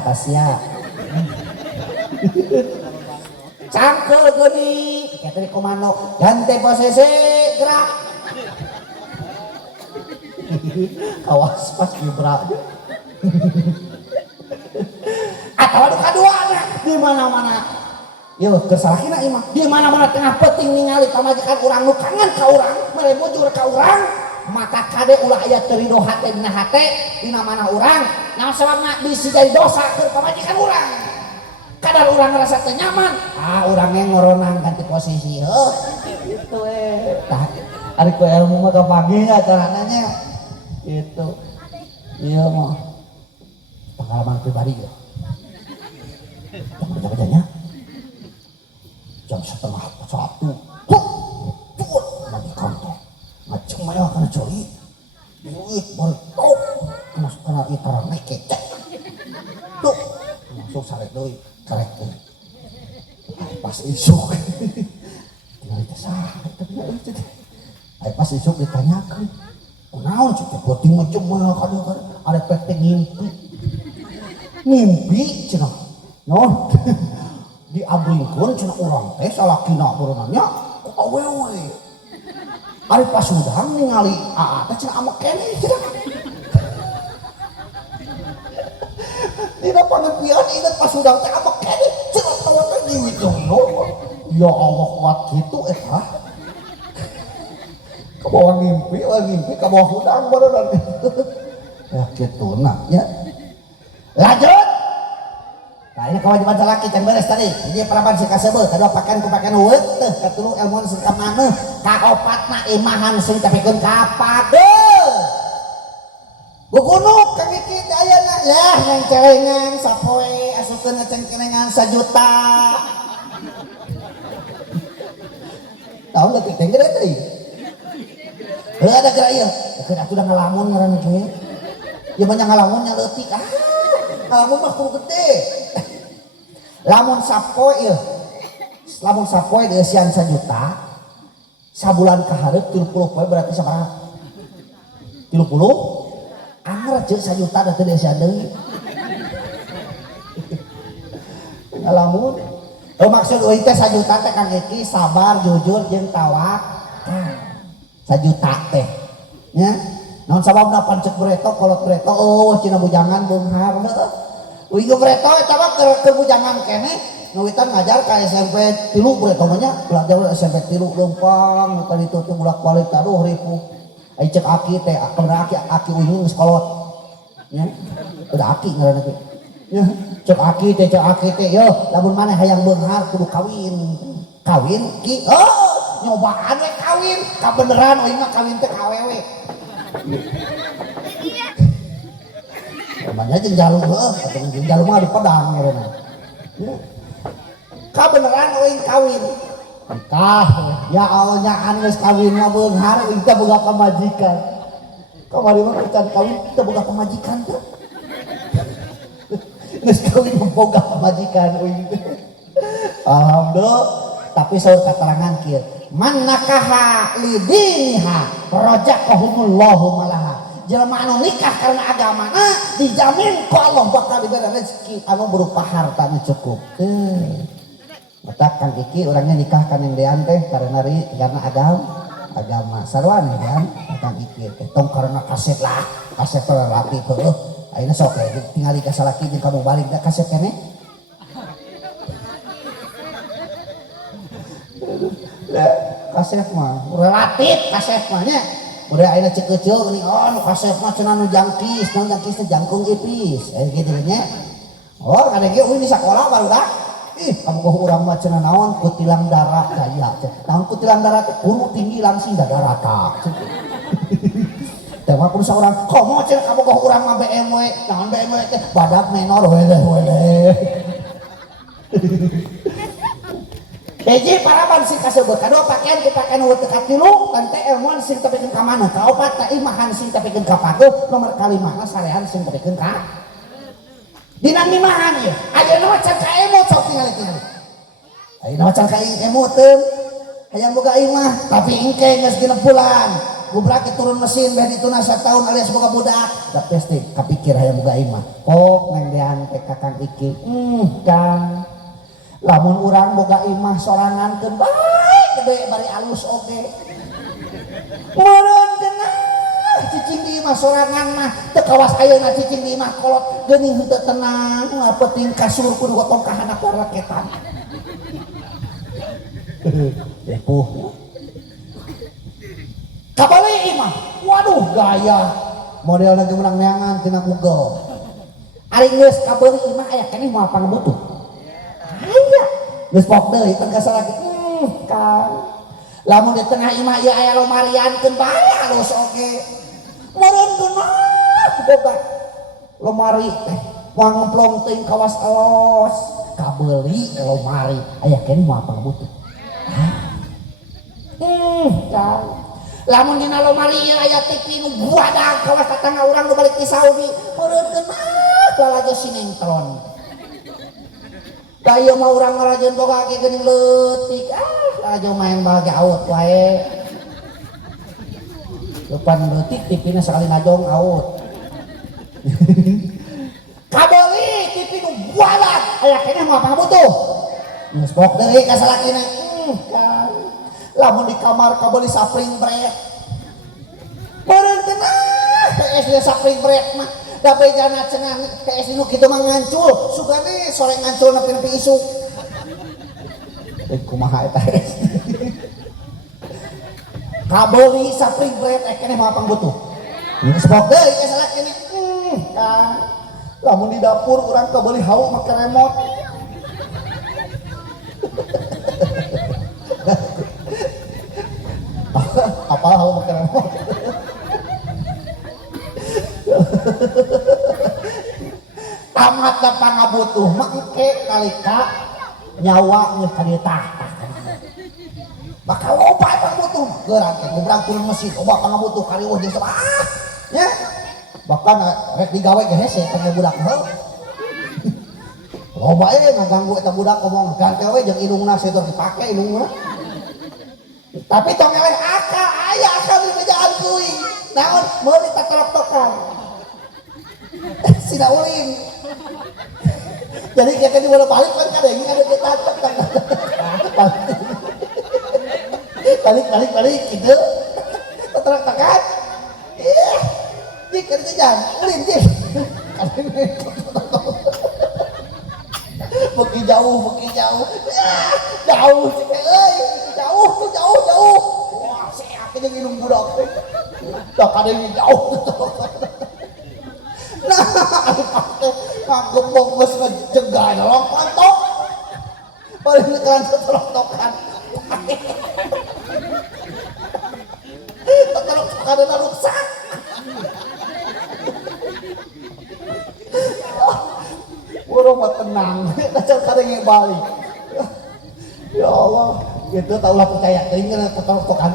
cangkeul geuning eta di komando gante posisi gerak awas pas gibra atau anu kaduana di mana-mana yo kesalahina imah di mana-mana tengah peuting ningali pamajikan urang nu kangen ka urang mere bujur ka urang maka kade ulah aya teu ridho hate dina hate dina mana urang naon sababna bisi jadi dosa keur pamajikan urang kadar urang ngerasa teu nyaman urangnya ngoronang ganti posisi gitu tah ari ku ilmu mah kapagi acarana nya gitu iya mah pengalaman pribadi ya baca-bacanya setengah satu tuh lagi kantong ngaceng maya kana coli duit baru tok kena itarang naik kecek tuh langsung sarek deui karek deui pas isuk tinggal ditesah pas isuk ditanyakan kunaon cik penting macam mana kadang ada praktek ngimpi cenah non diabringkeun cenah urang teh salakina berenangnya ku awewe ari pasudang ningali aa teh cenah amek keneh cenah dina pangeupian inget pasudang teh amek keneh cenah tawa teh giwit ya Allah kuat kitu eta ke bawah ngimpi ke bawah hudang berenang ya kitu nah ya lanjut. Nah ini kewajiban salaki can beres tadi. Jadi parapan si kasebeuh, kadua pakaian ku pakaian eueuh teh, katulu elmuan sing kamaneuh, kaopatna imahan sing tapikeun ka pageuh. Gugunuk kang iki teh ayeuna yah yang celengan sapoe asukeun cengcenengan 1 juta. Tahu leutik teh gede teh. Heuh ada geura ieu. Keur atuh da ngalamun ngaranna ge. Ya banyak ngalamunnya leutik ngalamun mah kudu gede. Lamun sapoe dieusian 1 juta sabulan kaharep 30 poe berarti sabaraha 30 anggar ceuk 1 juta da teu dieusian deui ngalamun maksud euy teh 1 juta teh Kang Eki sabar jujur jeung tawakal 1 juta teh nya naon sababna pancet breto kolot breto cenah bujangan beunghar heuh uing breto eta mah keur bujangan keneh nuwitan ngajar ka SMP 3 breto nya belajar SMP 3 leumpang tadi itu bolak-balik aduh ripuh ai cek aki teh pernah aki uing geus kolot nya udah aki ngaranna teh nya cek aki teh yo lamun maneh hayang beunghar kudu kawin ki nyobaan we kawin kabeneran uing mah kawin teh ka awewe namanya jeung jalung heuh atuh jeung jalung mah di pedang ngaranna kabeneran euy kawin nikah ya Allah nyaan geus kawin mah beunghar euy teh boga pamajikan kamari mah can kawin teh boga pamajikan teh geus kawin mah boga pamajikan euy alhamdulillah tapi saur katerangan kieu man nakaha lidiniha rajaqahumullahu malaha jelema anu nikah karena agamana dijamin ku Allah bakal diberi rezeki anu berupa harta nu cukup. Mata Kang Iki orangnya nikah kan yang dean teh karena agama. Sarwan kan Kang Iki teh tong karena kaset rapi heuh. Ayeuna sok tingali ka salaki jeung kamu balik da kaset keneh. Kaset mah relatif kaset mah nya. Udah ayeuna cek kecil geuning nu kaset mah cenah nu jangkis teh jangkung ipis kitu nya. Oh kadang ge uing di sakola barudak. Ih kamu kok urang mah cenah naon kutilang darat daya. Naon kutilang darat guru tinggi langsing dadarata. Teh mah kudu saurang komo cenah kamu kok urang mah BMW. Naon BMW teh badak menor weleh. Hiji paraban sing kasebut kadua pakaian ku pakaian eueuh teu katilu kan teh elmuan sing tapikeun ka maneh kaopat teh imahan sing tapikeun ka pageuh nomor kalimahna sarean sing tapikeun ka dina imahan ieu ayeuna mah can ka emo sok tingali ayeuna mah can ka emo teu hayang boga imah tapi engke geus genep bulan gubrak turun mesin beh dituna sataun alias boga budak da pasti kapikir hayang boga imah kok neng dean teh Kakang Iki Kang lamun urang boga imah sorangan keun bae gede bari alus oge meureun geunah cicing di imah sorangan mah teu kawas ayeuna cicing di imah kolot geuning henteu tenang ngapeting kasur kudu gotong ka handap raketan lepuh kabali imah waduh gaya modelna ge menang neangan tina Google ari geus kabeli imah aya keneh moal pangabutuh aya geus pok deui teu kasalaki Kang lamun di tengah imah ieu aya lomariankeun bae alus oge meureun geunah boga lomari teh moal ngemplong teuing kawas elos kabeli lomari aya keneh moal pangabutuh Kan. Lamun dina lomari ieu aya TV nu buadag kawas tetangga urang nu balik ti Saudi. Meureun genah lalajo sinetron. Da ieu mah urang ngarajeun boga ge geuning leutik. Lalajo main bage out wae. Depan leutik TV-na sakali ngajong out. Kabeli TV nu buadag aya keneh mah apa butuh. Geus pok deui ka salakina. Kan. Lamun di kamar kabeli sapring bread meureun tenang PS sapring bread mah da bejana cenah PS nu kitu mah ngancul sugane sore ngancul nepi isuk kumaha eta kabeli sapring bread keneh mah pang butuh geus pok deui ka salakina kan lamun di dapur urang kabeli hawu make remote apa hal makanan tamat da pangabutuh mah engke kalika nyawa geus ka dieu tah bakal loba pangabutuh geurang ke bubrang turun mesin loba pangabutuh kariweuh jeung sabah nya bahkan rek digawe ge hese pake budak heuh loba ngaganggu eta budak ngomong gantel we jeung indungna setor dipake indungna. Tapi tong eleh akal aya akal di bejaan kuy naon meuli tatorok-tokan sida ulin jadi kita di bola balik kan kadang ada kita balik gitu tatorok-tokan ih dik kerja jalan ulin dik beki jauh jauh wah seak aja nginum budak dah kadang jauh nah ada pake ngagembong geus ngejegah nolong pantok paling nekan setorok-tokan setorok-tokan ada rusak burung mah tenang dacar kadang yang balik ya Allah gitu taulah percaya teuing kana ketok-tokan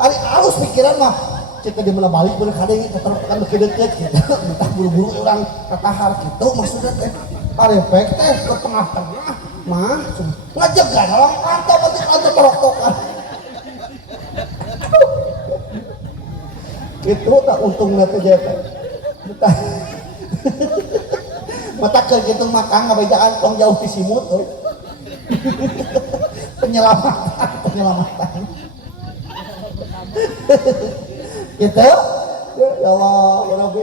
ari alus pikiran mah cek dia meula balik bener kadang ketok-tokan beuki deukeut gitu entah buru-buru urang tatahar kitu maksudna teh arepek teh ke tengah-tengah mah ngajegan orang kantor penting kantor ketok-tokan gitu tak untungna teh jata mata keur kitu maka ngabejaan tong jauh ti simut penyelamatan gitu ya Allah ya Rabbi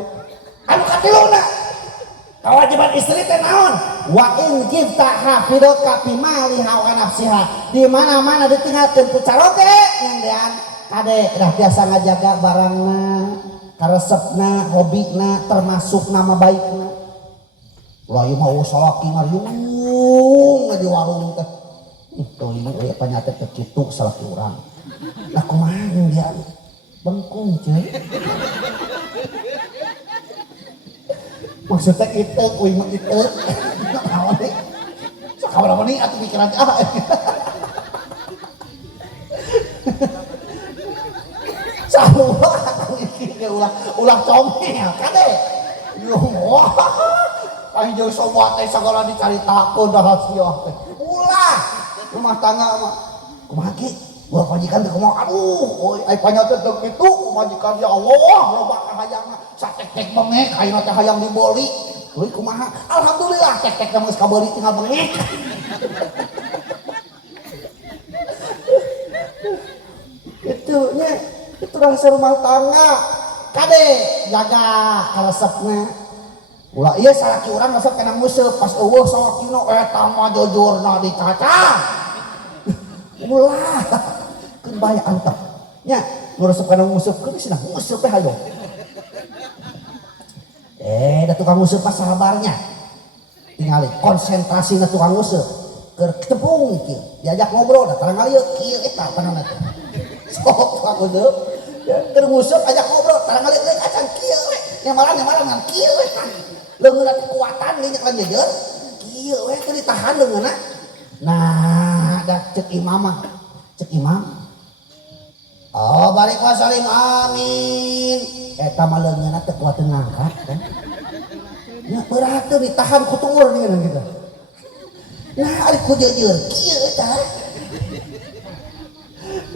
anu katiluna kewajiban istri teh naon wa in jibta hafidot ka fi maliha wa nafsiha di mana-mana ditinggalkeun ku caroge ngandean kade dah biasa ngajaga barangna karesepna hobina termasuk nama baikna ulah ieu mah salaki ngariung di warung teh teuing aya panyata teh kitu salaki urang lah kumaha dia bengkung ceui maksudnya kita kuing mah kita naon deui sakabaraha meni atuh pikiran sarua ulah comel kade wah anjing sobat teh sagala dicaritakeun rahasia teh ulah rumah tangga mah kumaha ki gua pajikan teh kumaha aduh ai panyata teh kitu majikan ya Allah loba kahayang satek-tek bengek ayeuna teh hayang diboli euy kumaha alhamdulillah tek-tek teh geus kabeuli tinggal bengek itu nya itu rahasia rumah tangga kade jaga karesepna ulah ieu salaki urang resep kana museup pas eueuh salakina eta mah jujurna dicacah ulah keun baya antep nya nu resep kana museup keun cenah museup teh hayo da tukang museup pas sabarnya tingali konsentrasina tukang museup keur tepung kieu diajak ngobrol da tarang ngalieu kieu eta panana teh sok tukang museup keur museup ajak ngobrol tarang ngalieu deui acan kieu we nyamaran ngan kieu we leungeunna kekuatan nya kan jejer kieu we teu ditahan leungeunna Nah dah cek imam mah cek imam oh balik wasalim amin eta mah leungeunna teu kuat ngangkat kan nya berat teu ditahan ku tuur dengan gitu nah ari ku jeujeur kieu eta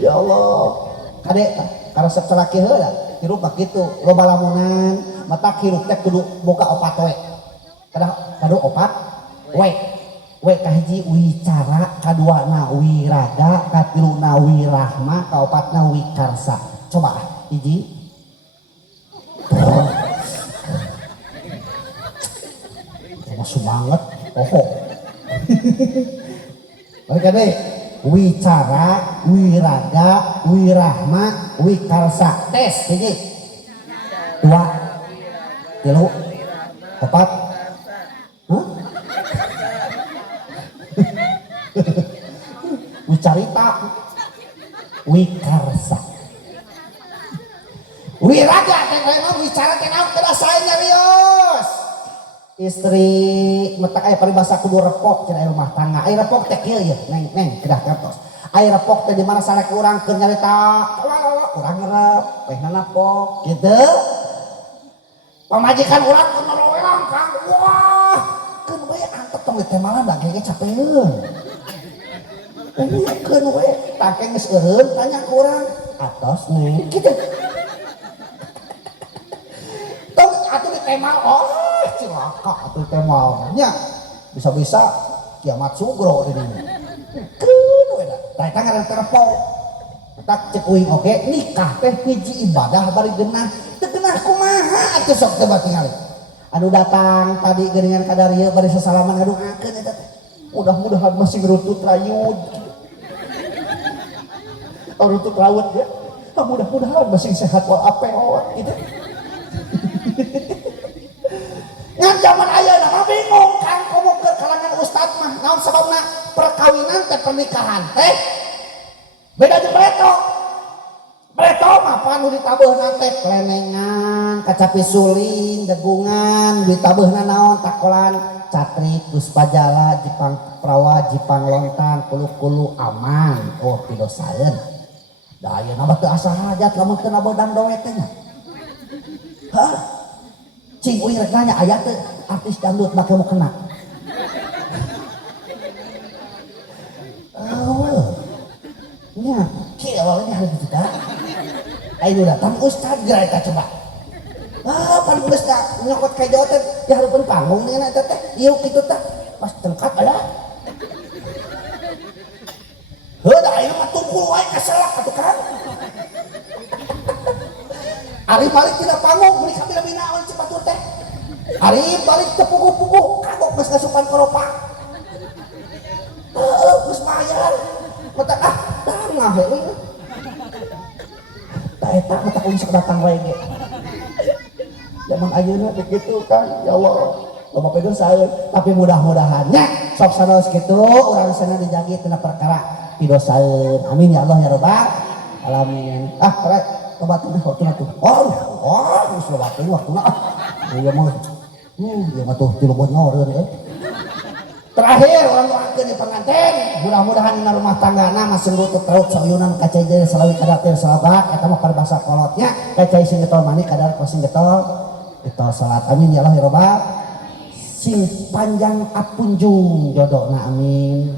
ya Allah kade karesep salaki heula hirup mah kitu loba lamunan mata hirup teh kudu boga opat we kadu opat we kahiji wicara kaduana wiraga katiluna wirahma kaopatna wikarsa coba hiji masuk banget mereka deh wicara wiraga wirahma wikarsa tes hiji dua tilu opat wicarita wikarsa wiraga teh lain wicara teh naon kada sae nyarios istri metak aya paribasa kudu repok cenah rumah tangga aya repok teh kieu ya neng kedah kertos aya repok teh di mana salek urang keur nyarita urang ngarep pehna napok kitu pamajikan urang keur nolowelang kang wah keun bae antep tong teh malah dagenge capeun keun we take geus eureun tanya ku urang atos neng kitu tong atuh ditemal oh cilaka atuh temal nya bisa-bisa kiamat sugro di dieu keun we da eta ngaran terpol tak cek uing oge nikah teh hiji ibadah bari geunah teu geunah kumaha atuh sok teh batingali anu datang tadi geuningan kadarieu bari sasalaman ngaduakeun eta teh mudah-mudahan masih ngerutut rayud rutut rawat ya mudah-mudahan masih sehat walafiat gitu ngan zaman ayeuna mah bingung kang komo ke kalangan ustad mah naon sababna perkawinan teh pernikahan teh beda jeung breto mah panu ditabeuhna teh klenengan kacapi suling degungan ditabeuhna naon takolan catrik puspajala jipang prawa jipang lontang kulu-kulu aman oh pidosaeun da ayeuna mah teu asa hajat lamun teu nabodang doe teh nya hah cing uing rek nanya aya teu artis dangdut make mau kena awal nya kieu awalnya harus kita ayo datang ustad geura eta coba pan geus da nyokot ka jauh teh di hareupeun panggung nih eta teh ieu kitu teh pas tengkat aya heuh da ayeuna mah tungkul wae kaselak atuh kan ari balik tina panggung meuli ka bina naon cik batur teh ari balik teu puguh-puguh kagok geus ngasupan koropa geus bayar mata tangah heuh da eta mata kudu sok datang wae ge zaman ayeuna begitu kan ya Allah loba pedo saeun tapi mudah-mudahannya sok sanes kitu urang sana dijagi tina perkara pidosaeun amin ya Allah ya rabbal alamin rek tobatna waktuna tuh geus lobakeun waktuna ieu mah ieu mah tuh 3 bulan ngeureun terakhir orang doakeun di pengantin mudah-mudahan dina rumah tanggana masih lutut raut sayunan kacai jadi salawi kadar teh sahabat eta mah paribasa kolotnya kacai sing getol mani kadar sing getol salat amin ya Allah ya rabbal sing panjang apunjung jodohna amin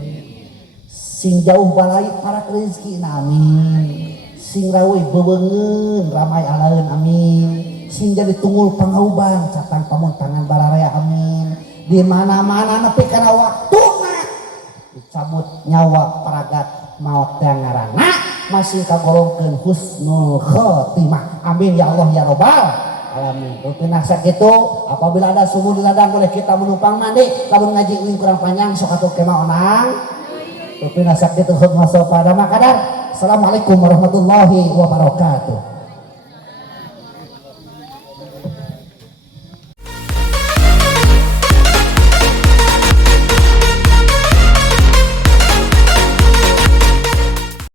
sing jauh balai parak rezekina amin sing rawe bebeungeun ramai alaeun amin sing jadi tunggul pangauban catang pamuntangan bararea amin di mana-mana nepi kana waktuna dicabut nyawa paragat maot teh ngaranna masih kagolongkeun husnul khotimah amin ya Allah ya rabbal alamin. Rutin nasihat itu apabila ada sumur di ladang boleh kita menumpang mandi lamun ngaji uing kurang panjang sok atuh kemah onang rutin nasihat itu khutbah sopada makadar. Assalamualaikum warahmatullahi wabarakatuh.